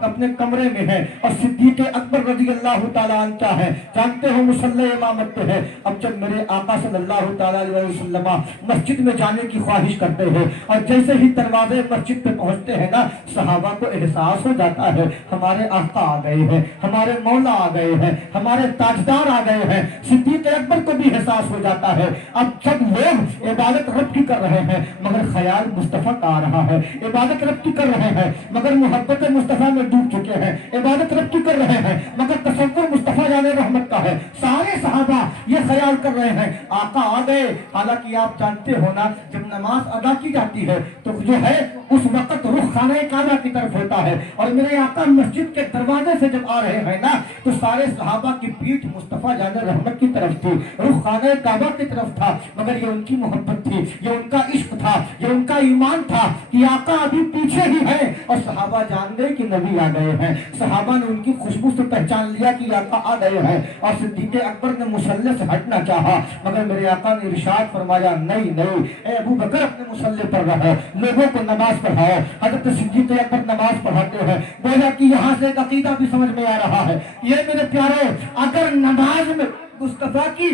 اپنے کمرے میں ہے اور صدیق اکبر رضی اللہ تعالیٰ عنہ کیا ہے جانتے ہو مصلی امامت پہ ہے۔ اب جب میرے آقا صلی اللہ تعالیٰ علیہ وسلم مسجد میں جانے کی خواہش کرتے ہیں اور جیسے ہی دروازے مسجد پہ پہنچتے ہیں نا، صحابہ کو احساس ہو جاتا ہے ہمارے آقا آ گئے ہیں، ہمارے مولا آ گئے ہیں، ہمارے تاجدار آ گئے ہیں۔ صدیق اکبر کو بھی احساس ہو جاتا ہے اب سب لوگ عبادت رب کی کر رہے ہیں مگر خیال مصطفیٰ کا آ رہا ہے، عبادت رب کی کر رہے ہیں مگر محبت مصطفیٰ میں ڈوب چکے ہیں، عبادت رب کی کر رہے ہیں مگر تصور مصطفیٰ جان رحمت کا ہے۔ سارے صحابہ یہ خیال کر رہے ہیں آقا آ گئے۔ حالانکہ آپ جانتے ہو نا جب نماز ادا کی جاتی ہے تو جو ہے اس وقت رخ خانہ کعبہ کی طرف ہوتا ہے اور میرے آقا مسجد کے دروازے سے جب آ رہے ہیں نا تو سارے صحابہ کی پیٹھ مصطفیٰ جان رحمت کی طرف تھی، رخ خانہ کعبہ کی طرف تھا، مگر یہ ان کی محبت تھی، یہ ان کا عشق تھا، یہ ان کا ایمان تھا کہ آقا ابھی پیچھے ہی ہے اور صحابہ جان گئے کہ نبی آ گئے ہیں۔ صحابہ نے ان کی خوشبو سے پہچان لیا کہ آقا آ گئے ہیں اور صدیق اکبر نے مصلی سے ہٹنا چاہا مگر میرے آقا نے ارشاد فرمایا نہیں نہیں اے ابو بکر اپنے مصلی پر رہو، لوگوں کو نماز پڑھاؤ۔ حضرت صدیق اکبر نماز پڑھاتے ہیں، گویا کہ یہاں سے ایک عقیدہ بھی سمجھ میں آ رہا ہے۔ یہ میرے پیارے اگر نماز میں مصطفیٰ کی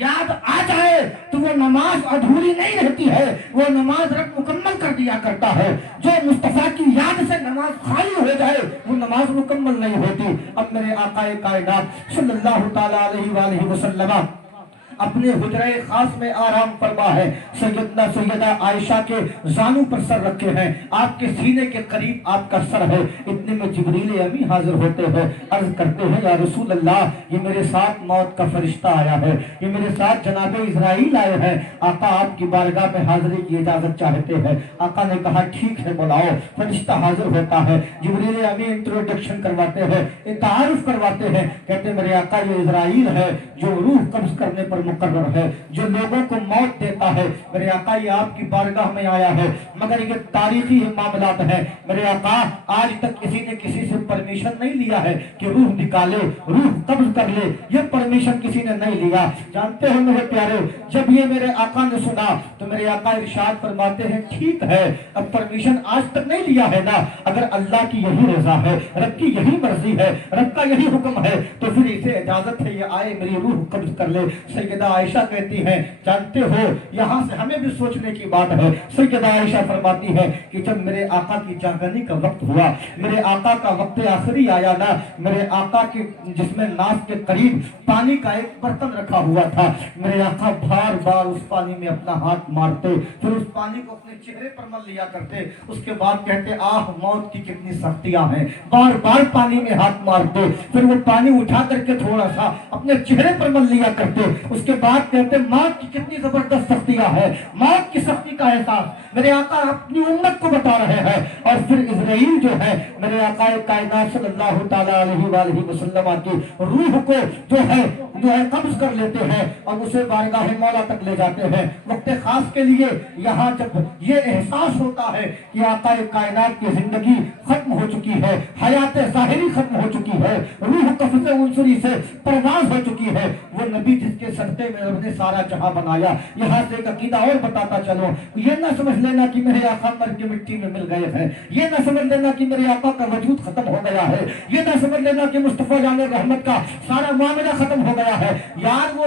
یاد آ جائے تو وہ نماز ادھوری نہیں رہتی ہے، وہ نماز رب مکمل کر دیا کرتا ہے۔ جو مصطفیٰ کی یاد سے نماز خالی ہو جائے وہ نماز مکمل نہیں ہوتی۔ اب میرے آقا کائنات صلی اللہ تعالیٰ علیہ وآلہ وسلم اپنے حجرہ خاص میں آرام فرما ہے، سیدہ عائشہ کے زانوں پر سر رکھے ہیں، آپ کے سینے کے قریب آپ کا سر ہے۔ اتنے میں جبریل امی حاضر ہوتے ہیں، عرض کرتے ہیں یا رسول اللہ یہ میرے ساتھ موت کا فرشتہ آیا ہے، یہ میرے ساتھ جناب اسرائیل آئے ہیں، آقا آپ کی بارگاہ میں حاضری کی اجازت چاہتے ہیں۔ آقا نے کہا ٹھیک ہے بلاؤ۔ فرشتہ حاضر ہوتا ہے، جبریل امی انٹروڈکشن کرواتے ہیں، تعارف کرواتے ہیں، کہتے میرے آقا یہ اسرائیل ہے جو روح قبض کرنے پر مقرر ہے، جو لوگوں کو موت دیتا ہے۔ میرے آقا یہ آپ کی بارگاہ میں آیا ہے مگر یہ تاریخی معاملات ہیں، میرے آقا آج تک کسی نے کسی سے پرمیشن نہیں لیا ہے کہ روح نکالے، روح قبض کر لے، یہ پرمیشن کسی نے نہیں لیا۔ جانتے ہیں میرے پیارے جب یہ میرے آقا نے سنا تو میرے آقا ارشاد فرماتے ہیں ٹھیک ہے اب پرمیشن آج تک نہیں لیا ہے نا، اگر اللہ کی یہی رضا ہے، رب کی یہی مرضی ہے، رب کا یہی حکم ہے تو پھر اسے اجازت ہے یہ آئے میری روح قبض کر لے۔ سیدہ عائشہ کہتی ہیں جانتے ہو یہاں سے ہمیں بھی سوچنے کی بات ہے۔ سیدہ عائشہ فرماتی ہے کہ جب میرے آقا کی جاگنے کا وقت ہوا، میرے آقا کا وقت آخری آیا نا، میرے آقا کے جس میں ناس کے قریب پانی کا ایک برتن رکھا ہوا تھا، میرے آقا بار بار اس پانی میں اپنا ہاتھ مارتے، پھر اس پانی کو اپنے چہرے پر مل لیا کرتے، اس کے بعد کہتے آہ موت کی کتنی سختیاں ہیں، بار بار پانی میں ہاتھ مارتے، پھر وہ پانی اٹھا کر کے تھوڑا سا اپنے چہرے پر مل لیا کرتے، اس کے بعد کہتے موت کی کتنی زبردست سختیاں ہے، موت کی سختی کا احساس میرے آقا اپنی امت کو بتا رہے ہیں۔ اور پھر اسرائیل جو ہے میرے آقا کائنات صلی اللہ تعالیٰ علیہ وآلہ وسلم کی روح کو جو ہے قبض کر لیتے ہیں اور اسے بارگاہ مولا تک لے جاتے ہیں۔ وقت خاص کے لیے یہاں جب یہ احساس ہوتا ہے کہ آقا کائنات کی زندگی ختم ہو چکی ہے، حیات ظاہری ختم ہو چکی ہے، روح قفص عنصری سے پرواز ہو چکی ہے، وہ نبی جس کے صدقے میں رب نے سارا جہاں بنایا۔ یہاں سے ایک عقیدہ اور بتاتا چلو، یہ نہ سمجھ لینا کہ میرے آقا مر کے مٹی میں مل گئے ہیں، یہ نہ سمجھ لینا کہ میرے آقا کا وجود ختم ہو گیا ہے، یہ نہ سمجھ لینا کہ مصطفیٰ جان رحمت کا سارا معاملہ ختم ہو گیا ہے۔ یار وہ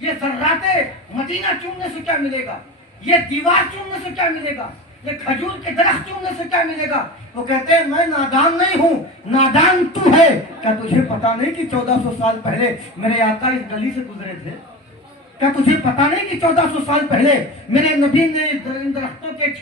یہ ذرات مدینہ چومنے سے کیا ملے گا؟ یہ دیوار چومنے سے کیا ملے گا؟ یہ کھجور کے درخت چومنے سے کیا ملے گا؟ وہ کہتے ہیں میں نادان نہیں ہوں، نادان تو ہے۔ کیا تجھے پتا نہیں کہ 1400 سال پہلے میرے آقا اس گلی سے گزرے تھے؟ کیا تجھے پتا نہیں کہ 1400 سال پہلے میرے نبی نے ان درختوں کے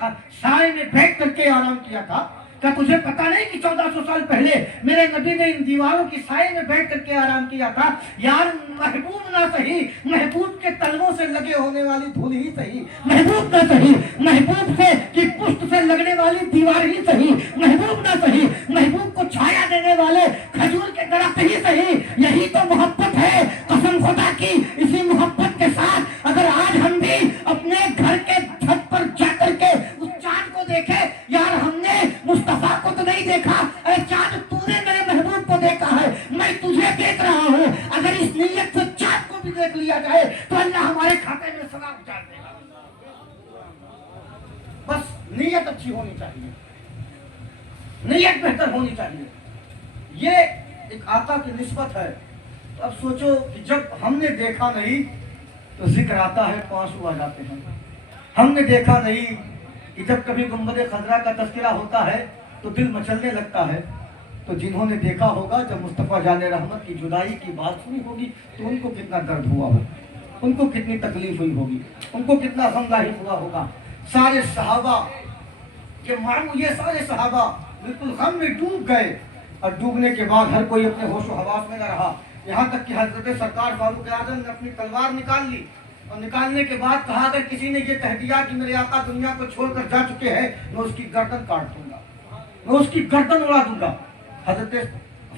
سائے میں بیٹھ کر کے آرام کیا تھا؟ کیا تجھے پتا نہیں کہ 1400 سال پہلے میرے نبی نے ان دیواروں کی سائے میں بیٹھ کر کے آرام کیا تھا؟ یار محبوب نہ صحیح، محبوب کے تلووں سے لگے ہونے والی دھول ہی صحیح، محبوب نہ صحیح، محبوب سے کی پشت سے لگنے والی دیوار ہی صحیح، محبوب نہ صحیح، محبوب کو چھایا دینے والے کھجور کے درخت ہی صحیح۔ یہی تو محبت ہے قسم خدا کی۔ اسی محبت کے ساتھ اگر آج ہم بھی اپنے گھر کے چھت پر جا کر کے اس چاند کو دیکھے، یار ہم نے مصطفیٰ کو تو نہیں دیکھا، اے چاند تو نے میرے محبوب کو دیکھا ہے، میں تجھے دیکھ رہا ہوں۔ اگر اس نیت سے چاند کو بھی دیکھ لیا جائے تو اللہ ہمارے کھاتے میں ثواب ڈال دے گا۔ بس نیت اچھی ہونی چاہیے، نیت بہتر ہونی چاہیے۔ یہ ایک آقا کی نسبت ہے۔ تو اب سوچو کہ جب ہم نے دیکھا نہیں تو ذکر آتا ہے تو آنسو آ جاتے ہیں۔ ہم نے دیکھا نہیں کہ جب کبھی گنبد خضرا کا تذکرہ ہوتا ہے تو دل مچلنے لگتا ہے۔ تو جنہوں نے دیکھا ہوگا جب مصطفیٰ جان رحمت کی جدائی کی بات سنی ہوگی تو ان کو کتنا درد ہوا ہوگا، ان کو کتنی تکلیف ہوئی ہوگی، ان کو کتنا غم لاحق ہوا ہوگا۔ سارے صحابہ یہ سارے صحابہ بالکل غم میں ڈوب گئے، اور ڈوبنے کے بعد ہر کوئی اپنے ہوش و حواس میں نہ رہا، یہاں تک کہ حضرت سرکار فاروق اعظم نے اپنی تلوار نکال لی، اور نکالنے کے بعد کہا اگر کسی نے یہ کہہ دیا کہ میرے آقا دنیا کو چھوڑ کر جا چکے ہیں، میں اس کی گردن کاٹ دوں گا، میں اس کی گردن اڑا دوں گا۔ حضرت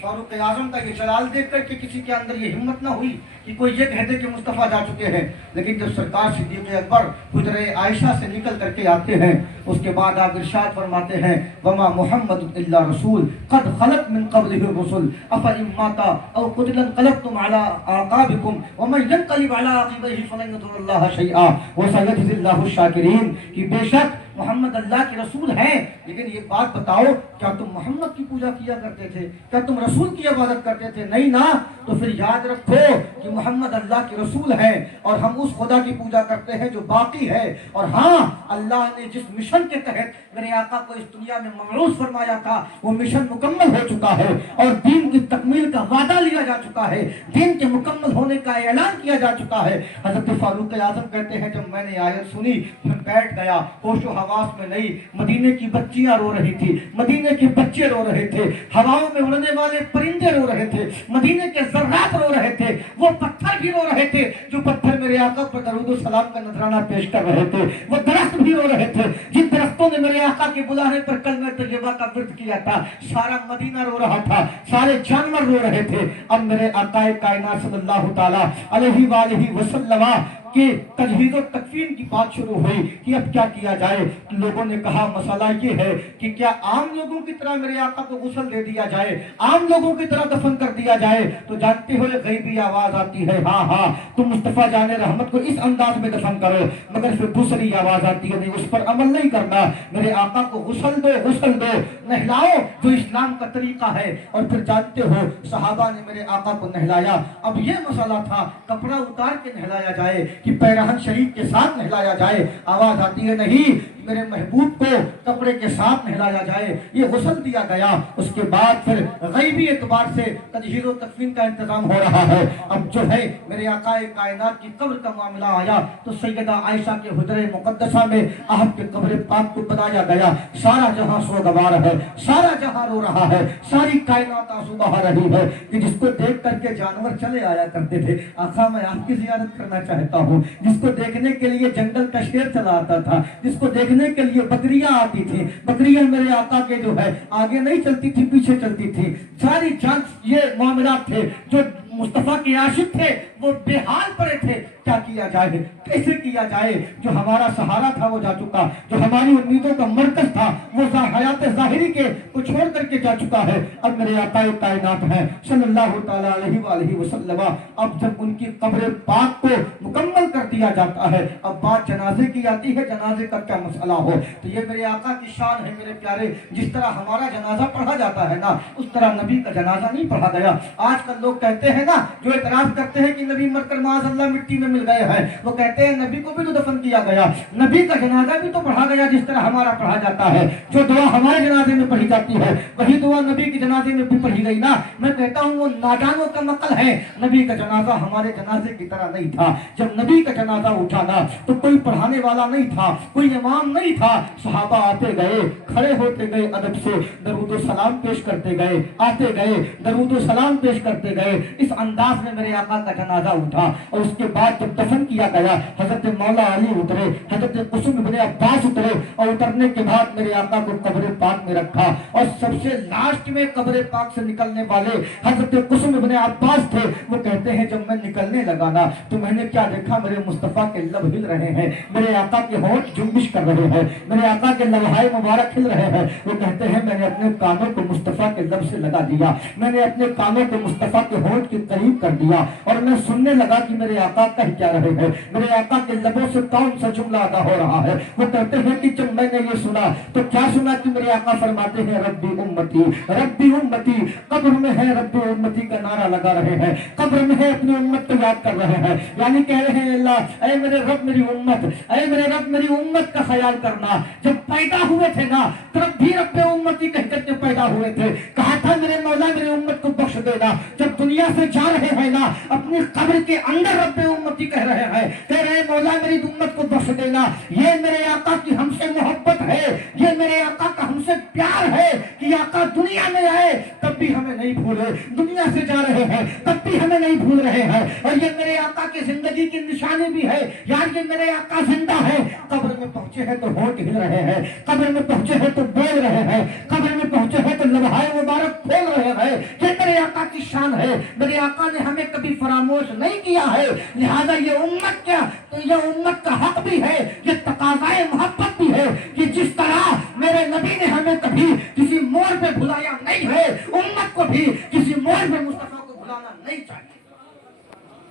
فاروق اعظم کا یہ جلال دیکھ کر کہ کسی کے اندر یہ ہمت نہ ہوئی کہ کوئی یہ کہہ دے کہ مصطفیٰ جا چکے ہیں، لیکن جب سرکار صدیق اکبر حجرہ عائشہ سے نکل کر کے آتے ہیں، اس کے بعد آپ ارشاد فرماتے ہیں وما محمد الا رسول قد خلت من قبله الرسل افإن مات او قتل انقلبتم على اعقابكم ومن ينقلب على عقبيه فلن يضر الله شيئا وسيجزي الله الشاكرين۔ کہ بے شک محمد اللہ کے رسول ہیں، لیکن یہ بات بتاؤ کیا تم محمد کی پوجا کیا کرتے تھے؟ کیا تم رسول کی عبادت کرتے تھے؟ نہیں نا، تو پھر یاد رکھو کہ محمد اللہ کے رسول ہیں اور ہم اس خدا کی پوجا کرتے ہیں جو باقی ہے۔ اور ہاں، اللہ نے جس مشن کے تحت میرے آقا کو اس دنیا میں مبعوث فرمایا تھا وہ مشن مکمل ہو چکا ہے، اور دین کی تکمیل کا وعدہ لیا جا چکا ہے، دین کے مکمل ہونے کا اعلان کیا جا چکا ہے۔ حضرت فاروق اعظم کہتے ہیں جب میں نے آیت سنی میں بیٹھ گیا، ہوش و حواس میں نہیں، مدینے کی بچیاں رو رہی تھی، مدینے کے بچے رو رہے تھے، ہواؤں میں اڑنے والے پرندے رو رہے تھے، مدینے کے ذرات رو رہے تھے، وہ پتھر بھی رو رہے تھے جو پتھر میرے آقا پر درود و سلام کا نذرانہ پیش کر رہے تھے، وہ درخت بھی رو رہے تھے جن درختوں نے میرے آقا کے بلانے پر کلمہ طیبہ کا ورد کیا تھا، سارا مدینہ رو رہا تھا، سارے جانور رو رہے تھے۔ اب میرے آقا کائنات صلی اللہ تعالی علیہ وآلہ وسلم کہ تجہیز و تکفین کی بات شروع ہوئی کہ اب کیا کیا جائے۔ لوگوں نے کہا مسئلہ یہ ہے کہ کیا عام لوگوں کی طرح میرے آقا کو غسل دے دیا جائے، عام لوگوں کی طرح دفن کر دیا جائے؟ تو جانتے ہوئے غیبی آواز آتی ہے ہاں ہاں تم مصطفیٰ جان رحمت کو اس انداز میں دفن کرو، مگر پھر دوسری آواز آتی ہے نہیں، اس پر عمل نہیں کرنا، میرے آقا کو غسل دو، غسل دو، نہلاؤ جو اسلام کا طریقہ ہے۔ اور پھر جانتے ہو صحابہ نے میرے آقا کو نہلایا۔ اب یہ مسئلہ تھا کپڑا اتار کے نہلایا جائے کہ پیرہن شریف کے ساتھ نہلایا جائے؟ آواز آتی ہے نہیں، میرے محبوب کو کپڑے کے ساتھ نہلایا جائے، یہ غسل دیا گیا۔ اس کے بعد پھر غیبی اعتبار سے تجہیز و تکفین کا انتظام ہو رہا ہے۔ اب جو ہے میرے آقا کائنات کی قبر کا معاملہ آیا تو سیدہ عائشہ کے حجرہ مقدسہ میں آپ کے قبر پاک کو بنایا گیا۔ سارا جہاں سوگوار ہے، سارا جہاں رو رہا ہے، ساری کائنات آنسو بہا رہی ہے کہ جس کو دیکھ کر کے جانور چلے آیا کرتے تھے، آقا میں آپ کی زیارت کرنا چاہتا ہوں، جس کو دیکھنے کے لیے جنگل کا شیر چلا آتا تھا، جس کو دیکھنے کے لیے بکریاں آتی تھی، بکریاں میرے آقا کے جو ہے آگے نہیں چلتی تھی، پیچھے چلتی تھی، ساری جان یہ معاملات تھے۔ جو مصطفیٰ کے عاشق تھے وہ بے حال پڑے تھے، کیا کیا جائے، کیسے کیا جائے؟ جو ہمارا سہارا تھا وہ جا چکا، جو ہماری امیدوں کا مرکز تھا وہ حیات ظاہری کے کو چھوڑ کر کے جا چکا ہے۔ اب میرے آقا کائنات ہیں صلی اللہ تعالی علیہ وآلہ وسلم، اب جب ان کی قبر پاک کو مکمل کر دیا جاتا ہے، اب بات جنازے کی آتی ہے، جنازے کا کیا مسئلہ ہو؟ تو یہ میرے آقا کی شان ہے میرے پیارے، جس طرح ہمارا جنازہ پڑھا جاتا ہے نا، اس طرح نبی کا جنازہ نہیں پڑھا گیا۔ آج کل لوگ کہتے ہیں نا جو اعتراض کرتے ہیں کہ نبی مر کر معاذ اللہ مٹی میں مل گئے ہیں, وہ کہتے ہیں نبی کو بھی تو دفن کیا گیا, نبی کا جنازہ بھی تو پڑھا گیا جس طرح ہمارا پڑھا جاتا ہے. جو دعا ہمارے جنازے میں پڑھی جاتی ہے وہی دعا نبی کے جنازے میں بھی پڑھی گئی نا. میں کہتا ہوں وہ نادانوں کا نقل ہے, نبی کا جنازہ ہمارے جنازے کی طرح نہیں تھا. جب نبی کا جنازہ اٹھا نا تو کوئی پڑھانے والا نہیں تھا, کوئی امام نہیں تھا. صحابہ آتے گئے, کھڑے ہوتے گئے, ادب سے درود و سلام پیش کرتے گئے, آتے گئے, درود و سلام پیش کرتے گئے. اس انداز میں میرے آقا کا جنازہ اٹھا. اور اس کے بعد جب دفن کیا گیا حضرت مولا علی اترے, حضرت قسم ابن عباس اترے, اور اترنے کے بعد میرے آقا کو قبر پاک میں رکھا. اور سب سے لاسٹ میں قبر پاک سے نکلنے والے حضرت قسم ابن عباس تھے. وہ کہتے ہیں جب میں نکلنے لگا نا تو میں نے کیا دیکھا, میرے مصطفیٰ کے لب ہل رہے ہیں, میرے آقا کے ہونٹ جنبش کر رہے ہیں, میرے آقا کے لبہائے مبارک ہل رہے ہیں. وہ کہتے ہیں میں نے اپنے کانوں کو مصطفیٰ کے لب سے لگا دیا, میں نے اپنے کانوں کو مصطفیٰ کے ہونٹ کے قریب کر دیا, اور میں سننے لگا کہ میرے آقا کہہ کیا رہے ہیں, میرے آقا کے لبوں سے کون سا جملہ ادا ہو رہا ہے. وہ کہتے ہیں کہ جب میں نے یہ سنا تو کیا سنا کہ میرے آقا فرماتے ہیں ربی امتی, ربی امتی, قبر میں ہے ربی امتی کا نعرہ لگا رہے ہیں, قبر میں ہے اپنی امت کو یاد کر رہے ہیں. یعنی کہہ رہے ہیں اللہ اے میرے رب میری امت, اے میرے رب میری امت کا خیال کرنا. جب پیدا ہوئے تھے نا تب بھی رب امتی کہہ کر کے پیدا ہوئے تھے, کہا تھا میرے مولا میری امت کو بخش دینا. جب دنیا سے جا رہے ہیں نا اپنی قبر کے اندر رب امتی کہہ رہے ہیں کہہ رہے ہیں مولا میری امت کو بخش دینا. یہ میرے آقا کی ہم سے محبت ہے, یہ میرے آقا کا ہم سے پیار ہے کہ آقا دنیا میں آئے تب بھی ہمیں نہیں بھولے, دنیا سے جا رہے ہیں تب بھی ہمیں نہیں بھول رہے ہیں. اور یہ میرے آقا کی زندگی کی نشانی بھی ہے, یار یہ میرے آقا زندہ ہے. قبر میں پہنچے ہیں تو ہونٹ ہل رہے ہیں, قبر میں پہنچے ہیں تو بول رہے ہیں, قبر میں پہنچے ہیں تو لبہائے مبارک کھول رہے ہیں. یہ میرے آقا کی شان ہے, میرے آقا نے ہمیں کبھی فراموش نہیں کیا ہے. لہذا یہ امت کیا تو یہ امت کا حق بھی ہے, یہ تقاضائے محبت بھی ہے کہ جس طرح میرے نبی نے ہمیں کبھی کسی موڑ پہ بھلایا نہیں ہے, امت کو بھی کسی موڑ پہ مصطفیٰ کو بھلانا نہیں چاہیے.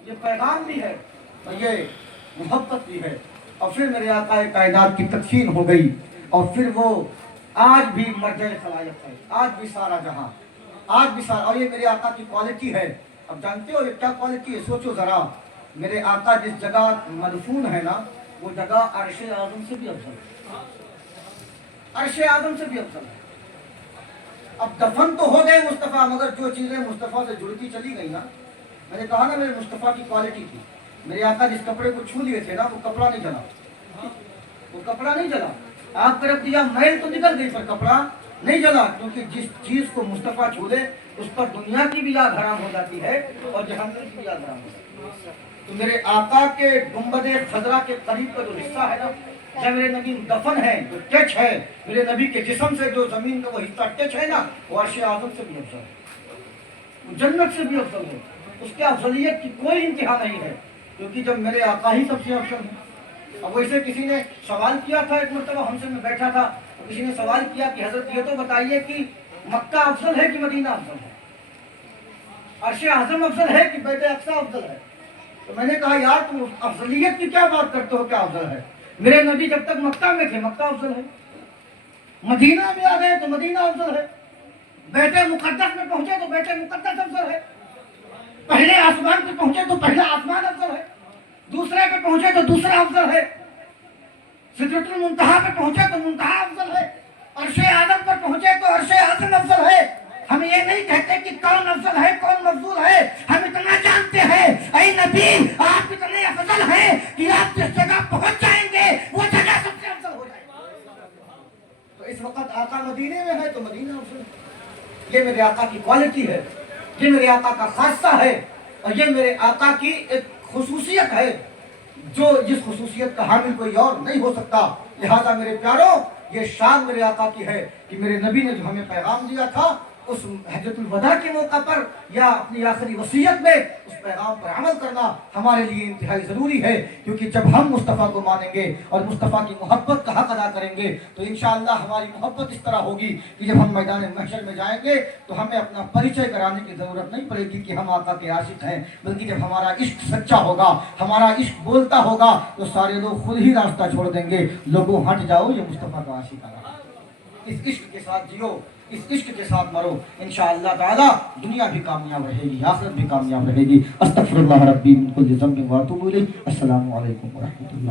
یہ پیغام بھی ہے اور یہ محبت بھی ہے. اور پھر میرے آقا کائنات کی تدفین ہو گئی, اور پھر وہ آج بھی مرجع خلائق ہے, آج بھی سارا جہاں, آج بھی سارا. اور یہ میرے آقا کی کوالٹی ہے. اب جانتے ہو یہ کیا کوالٹی ہے, سوچو ذرا. میرے آقا جس جگہ مدفون ہے نا وہ جگہ عرش اعظم سے بھی افضل ہے, عرش اعظم سے بھی افضل ہے. اب دفن تو ہو گئے مصطفیٰ, مگر جو چیزیں مصطفیٰ سے جڑتی چلی گئی نا, میں نے کہا نا میرے مصطفیٰ کی کوالٹی تھی. میرے آقا جس کپڑے کو چھو لیے تھے نا وہ کپڑا نہیں جلا, وہ کپڑا نہیں جلا. آپ طرف دیا میل تو نکل گئی پر کپڑا نہیں جلا, کیونکہ جس چیز کو مصطفیٰ چھو لے اس پر دنیا کی بھی یاد حرام ہو جاتی ہے اور جہنم کی بھی یاد حرام ہو جاتی ہے. تو میرے آقا کے گنبد خضرا کے قریب کا جو حصہ ہے نا, جب میرے نبی دفن ہے جو ٹچ ہے میرے نبی کے جسم سے, جو زمین کا وہ حصہ ٹچ ہے نا, وہ عرش اعظم سے بھی افضل ہے, وہ جنت سے بھی افضل ہے. اس کے افضلیت کی کوئی انتہا نہیں ہے, کیونکہ جب میرے آقا ہی سب سے افضل ہیں. اب ویسے کسی نے سوال کیا تھا, ایک مرتبہ ہم سے میں بیٹھا تھا, کسی نے سوال کیا کہ حضرت یہ تو بتائیے کہ مکہ افضل ہے کہ مدینہ افضل ہے, عرش اعظم افضل ہے کہ بیت اقصی افضل ہے. تو میں نے کہا یار تم افضلیت کی کیا بات کرتے ہو, کیا افضل ہے؟ میرے نبی جب تک مکہ میں تھے مکہ افضل ہے, مدینہ میں آ گئے تو مدینہ افضل ہے, بیت مقدس میں پہنچے تو بیت مقدس افضل ہے, پہلے آسمان پہ پہنچے تو پہلا آسمان افضل ہے, دوسرے پہ پہنچے تو دوسرا افضل ہے, سدرۃ المنتہا پہ پہنچے تو منتہا افضل ہے, عرش اعظم پر پہنچے تو عرش اعظم افضل ہے. ہم یہ نہیں کہتے کہ کون افضل ہے کون مفضول ہے, ہم اتنا جانتے ہیں اے نبی آپ اتنے افضل ہیں کہ آپ جس جگہ پہنچ جائیں گے وہ جگہ سب سے افضل ہو جائے گی. تو اس وقت آقا مدینے میں ہے تو مدینہ افضل ہے. یہ میرے آقا کی کوالٹی ہے, یہ میرے آقا کا خاصہ ہے, اور یہ میرے آقا کی ایک خصوصیت ہے جو جس خصوصیت کا حامل کوئی اور نہیں ہو سکتا. لہذا میرے پیاروں یہ شان میرے آقا کی ہے کہ میرے نبی نے جو ہمیں پیغام دیا تھا اس حجۃ الوداع کے موقع پر یا اپنی آخری وصیت میں اس پیغام پر عمل کرنا ہمارے لیے انتہائی ضروری ہے. کیونکہ جب ہم مصطفیٰ کو مانیں گے اور مصطفیٰ کی محبت کا حق ادا کریں گے تو انشاءاللہ ہماری محبت اس طرح ہوگی کہ جب ہم میدان محشر میں جائیں گے تو ہمیں اپنا پریچے کرانے کی ضرورت نہیں پڑے گی کہ ہم آقا کے عاشق ہیں, بلکہ جب ہمارا عشق سچا ہوگا, ہمارا عشق بولتا ہوگا تو سارے لوگ خود ہی راستہ چھوڑ دیں گے. لوگوں ہٹ جاؤ, یہ مصطفیٰ کا عاشق ہے, اس عشق کے ساتھ جیو. اس عشق کے ساتھ مرو، انشاءاللہ تعالی دنیا بھی کامیاب رہے گی، آخرت بھی کامیاب رہے گی۔ استغفر اللہ ربی من کل ذنب واتوب الیہ۔ السلام علیکم ورحمۃ اللہ۔